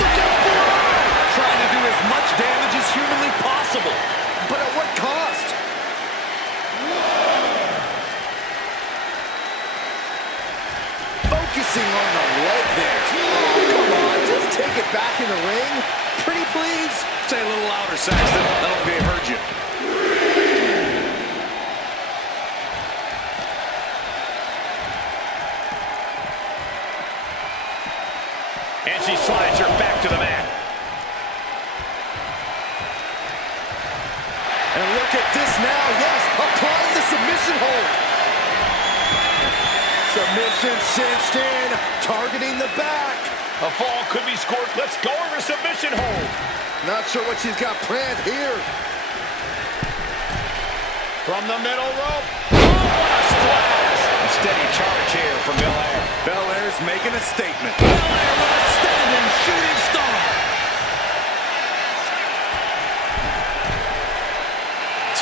Look out below. Trying to do as much damage as humanly possible. But at what cost? Focusing on the leg there. Oh, come on, just take it back in the ring. Pretty please. Say a little louder, Saxton. I don't think they heard you. And she slides her back to the mat. And look at this now. Yes, applying the submission hold. Submission cinched in, targeting the back. A fall could be scored. Let's go over submission hold. Not sure what she's got planned here. From the middle rope. Oh, what a splash! A steady charge here from Belair. Belair's making a statement. Belair with a standing shooting star.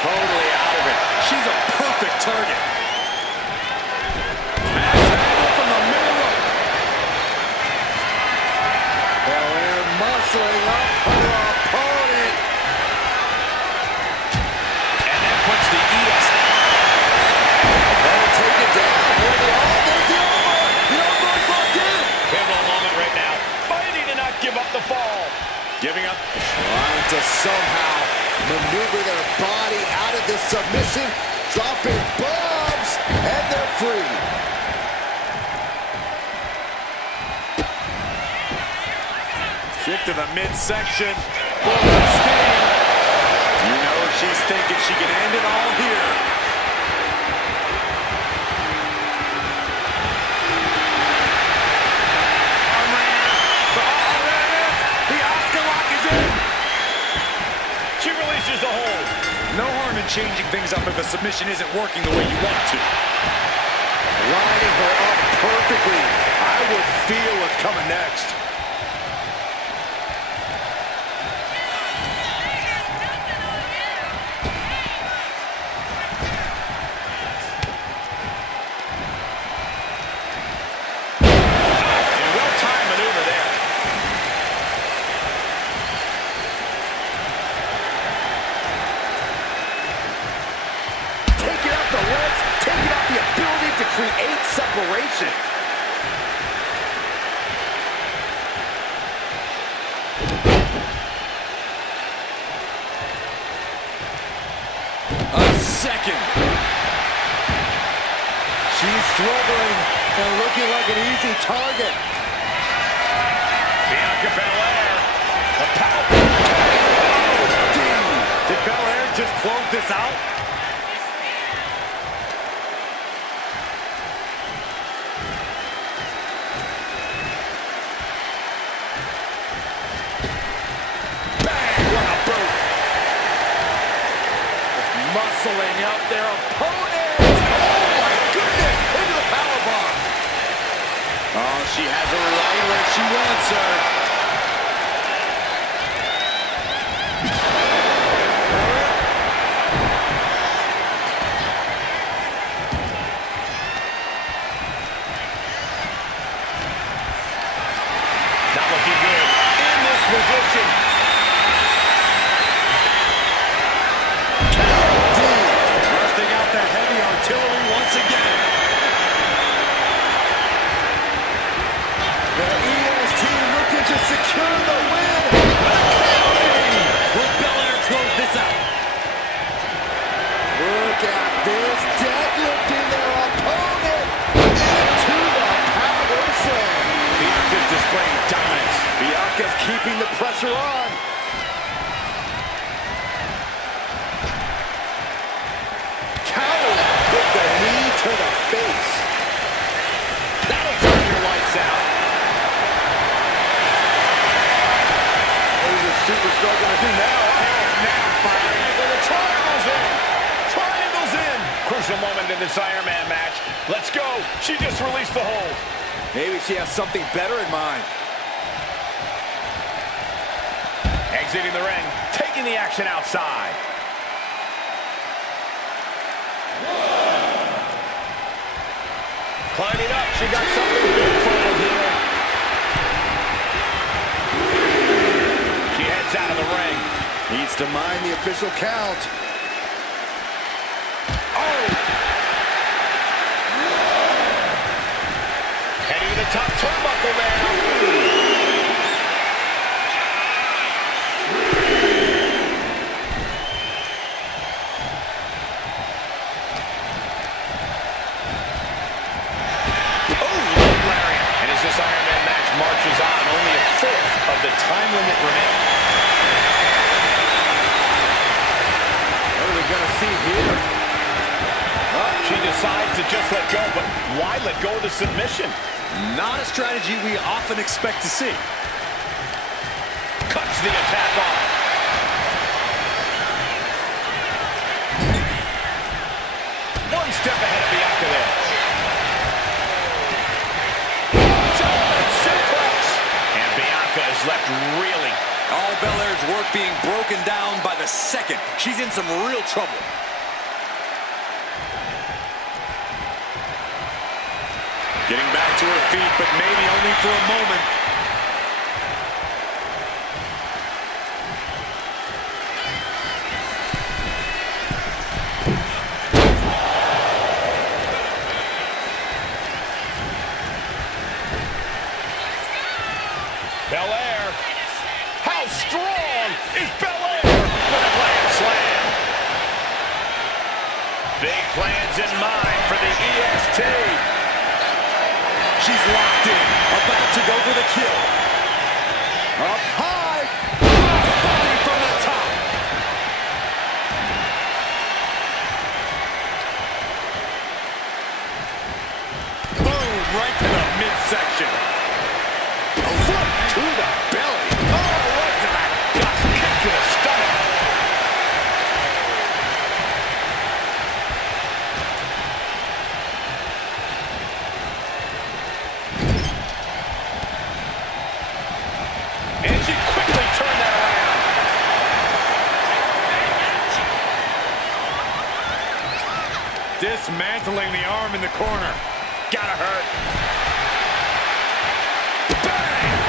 Totally out of it. She's a perfect target. Mass handle from the middle rope. Belair muscling up her opponent. And that puts the ES. They'll take it down. There's the armbar. The armbar's locked in. Pivotal moment right now. Fighting to not give up the fall. Giving up. Trying to somehow maneuver their body out of this submission. Dropping bombs. And they're free. Kick to the midsection. Bullet sting. You know she's thinking she can end it all here. The Asuka lock is in. She releases the hold. No harm in changing things up if a submission isn't working the way you want to. Lining her up perfectly. I would feel what's coming next. Well-timed maneuver there. Taking out the legs, taking out the ability to create separation. A second. She's struggling and looking like an easy target. Bianca Belair. The power. Did Belair just close this out? Muscling up their opponent. Oh my goodness, into the powerbomb. Oh, she has her right where she wants her. Not looking good. In this position. Resting out the heavy artillery once again. The EST looking to secure the win. Will Belair close this out? Look at this, deadlifting their opponent into the power slam. Bianca's displaying dominance. Bianca's keeping the pressure on. Counter with the knee to the face. That'll turn your lights out. What is this superstar going to do now? The triangle's in. Triangle's in. Crucial moment in this Iron Man match. Let's go. She just released the hold. Maybe she has something better in mind. Exiting the ring. Taking the action outside. Climbing up. She got something big planned here. She heads out of the ring. Needs to mind the official count. Oh! Heading to the top turnbuckle now. Marches on, only a fourth of the time limit remaining. What are we going to see here? She decides to just let go, but why let go of the submission? Not a strategy we often expect to see. Cuts the attack off. being broken down by the second. She's in some real trouble. Getting back to her feet, but maybe only for a moment. Belair. How strong is Belair? With a grand slam. Big plans in mind for the EST. She's locked in, about to go for the kill. Up high, crossbody from the top. Boom, right to the midsection. Foot to the belly. Oh, right to the gut. Kick to the stomach. And she quickly turned that around. Dismantling the arm in the corner. Gotta hurt. Bang!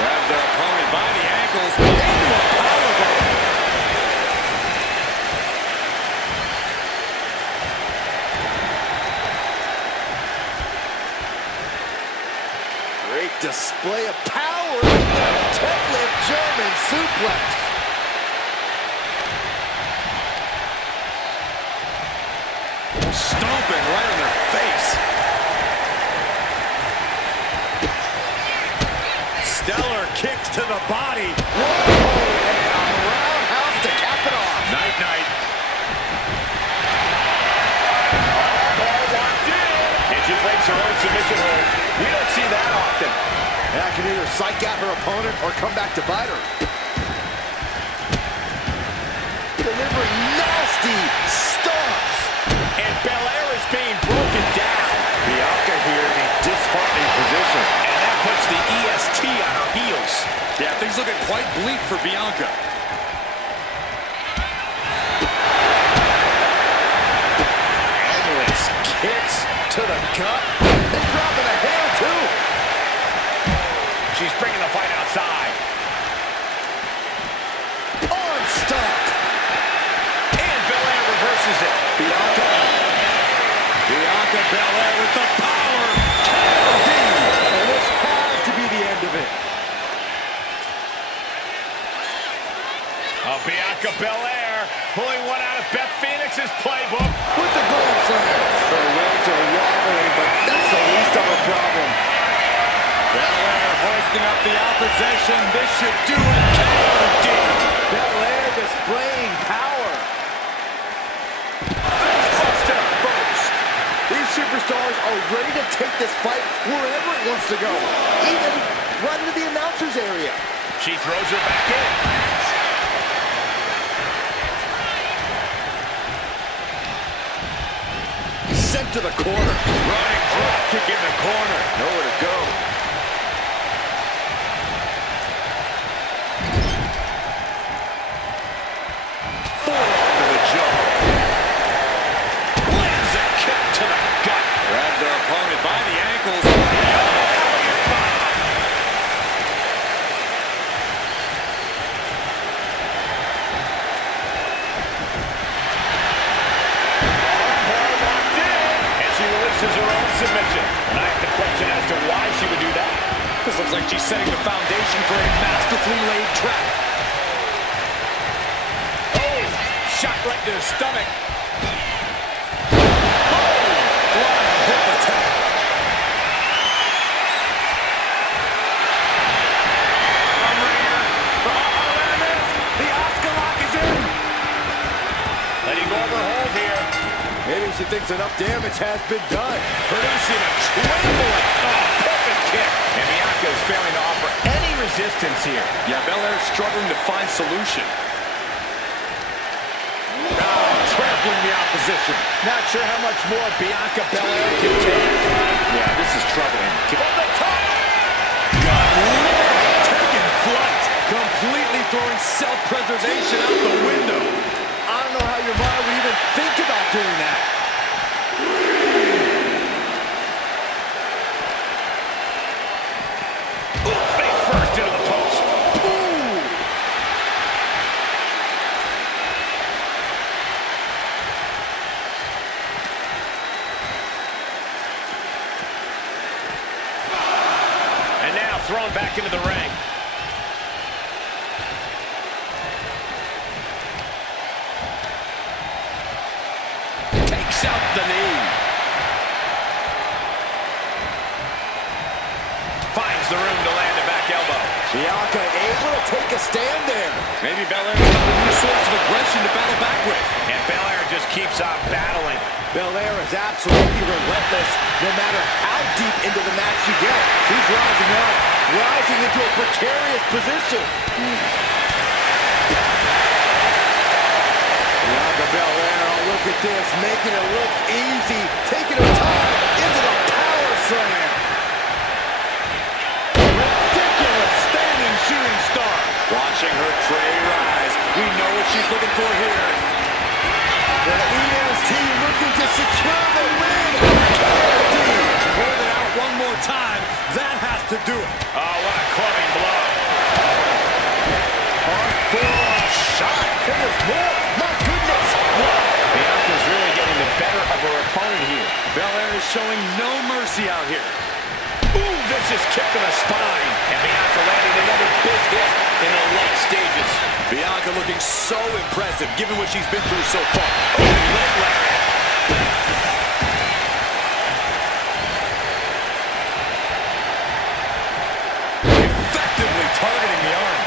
Grabs their opponent by the ankles. Into a powerbomb. Great display of power. Deadlift German suplex. Stomping right on their face. Stellar kicks to the body. Whoa, and a roundhouse to cap it off. Night-night. And she breaks her own submission hold. We don't see that often. That can either psych out her opponent or come back to bite her. Delivering nasty stomps. And Belair is being broken down. Bianca here in a disheartening position. And that puts the EST on her heels. Yeah, things looking quite bleak for Bianca. Endless kicks to the gut. And dropping a hand, too. She's bringing the fight outside. On stop. And Belair reverses it. Bianca. Bianca Belair with the power. And this has to be the end of it. Bianca Belair pulling one out of Beth Phoenix's playbook. With the gold slam. Her legs are wobbling, but that's the least of her problem. Belair hoisting up the opposition. This should do it. KOD. Belair displaying power. Facebuster first. These superstars are ready to take this fight wherever it wants to go. Even right into the announcer's area. She throws her back in. Sent to the corner. Running drop kick in the corner. Nowhere to go. Forearm to the jaw. Lands a kick to the gut. Grabs their opponent by the ankles. And she releases her own submission. And I have to question as to why she would do that. This looks like she's setting the foundation for a masterfully laid trap. Oh, shot right to the stomach. Flying hip attack. The Asuka lock is in. Letting go of her hold here. Maybe she thinks enough damage has been done. Producing a trembling. Oh, perfect kick. And Bianca is failing to offer any resistance here. Yeah, Belair's struggling to find solution. Trampling the opposition. Not sure how much more Bianca Belair can take. Yeah, this is troubling. From the top. Taking flight. Completely throwing self-preservation out the window. I don't know how your mind would even think about doing that. Face first into the post. Ooh. And now thrown back into the ring. Takes out the knee. Finds the room to land a back elbow. Bianca able to take a stand there. Maybe Belair has a New source of aggression to battle back with. And Belair just keeps on battling. Belair is absolutely relentless, no matter how deep into the match you get. She's rising up, rising into a precarious position. Bianca Belair, oh, look at this, making it look easy, taking her time into the power slam. Ridiculous standing shooting star. Watching her tray rise. We know what she's looking for here. The EST looking to secure the win. Hold it out one more time. That has to do it. Oh, what a clubbing blow. Hard forearm shot. And there's more. My goodness. Bianca's really getting the better of her opponent here. Belair is showing no mercy out here. Ooh, vicious kick to the spine. And Bianca landing another big hit in the late stages. Bianca looking so impressive, given what she's been through so far. Oh, leg lariat. Effectively targeting the arm.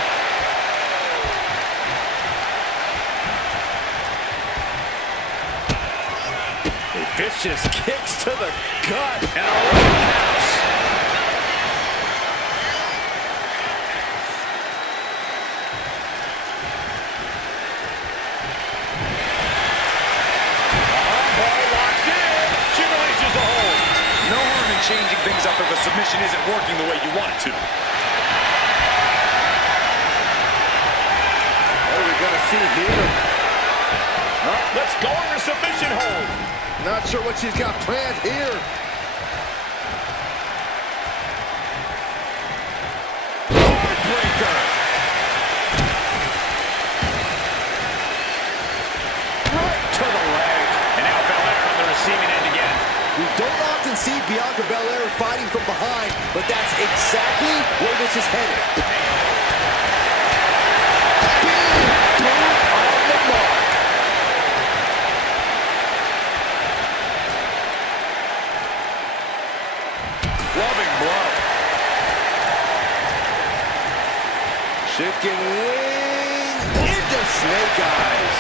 Vicious kicks to the gut. And a roundhouse. Locked in. She releases the hold. No harm in changing things up if a submission isn't working the way you want it to. What are we going to see here? Let's go on the submission hold. Not sure what she's got planned here. Heartbreaker. Right to the leg. And now Belair on the receiving end again. We don't often see Bianca Belair fighting from behind, but that's exactly where this is headed. Big boot on the mark. Loving blow. Chicken wing into snake eyes.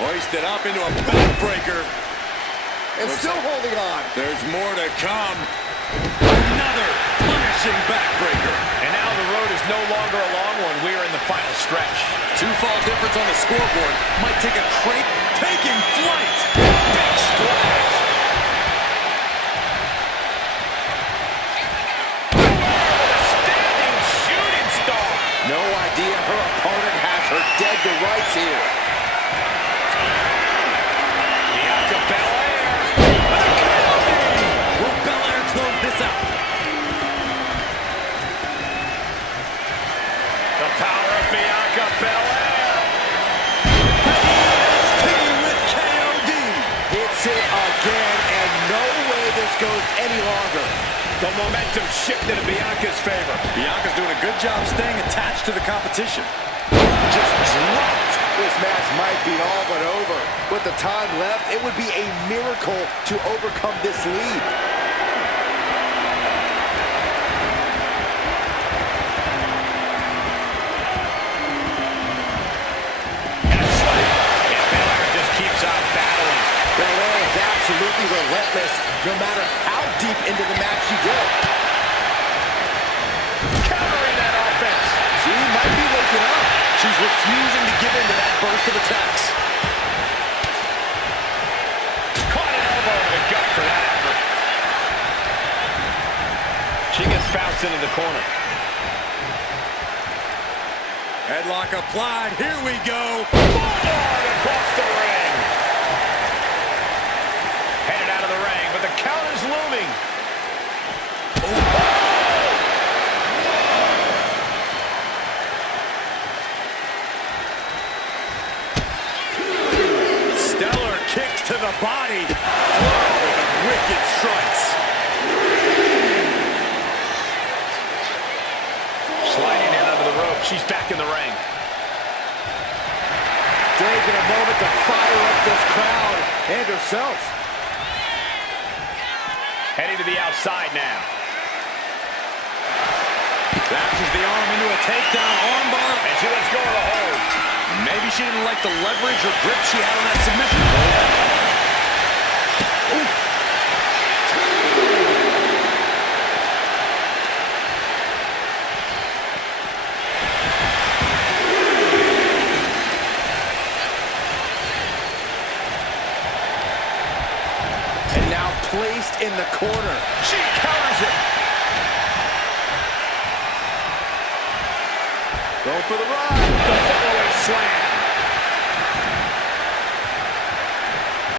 Hoisted up into a backbreaker. And still holding on. There's more to come. Another punishing backbreaker. And now the road is no longer a long one. We are in the final stretch. Two-fall difference on the scoreboard might take a crate taking flight. Big splash. A standing shooting star. No idea her opponent has her dead to rights here. Bianca Belair. Will Belair close this out? The power of Bianca Belair. Team with KOD. Hits it again, and no way this goes any longer. The momentum shifted in Bianca's favor. Bianca's doing a good job staying attached to the competition. Just dropped. This match might be all but over. With the time left, it would be a miracle to overcome this lead. And a slam. And Belair just keeps on battling. Belair is absolutely relentless, no matter how deep into the match you get. Countering that offense. She might be waking up. She's refusing to give in to that burst of attacks. Caught an elbow to the gut for that effort. Just bounced into the corner. Headlock applied. Here we go. Bulldog across the ring. Headed out of the ring, but the count is looming. Stellar kicks to the body. Wicked strikes. Sliding in under the rope. She's back in the ring. Taking a moment to fire up this crowd and herself. Heading to the outside now. Lashes the arm into a takedown armbar. And she lets go of the hold. Maybe she didn't like the leverage or grip she had on that submission. And now placed in the corner. She counters it. Go for the ride. The follow-away slam.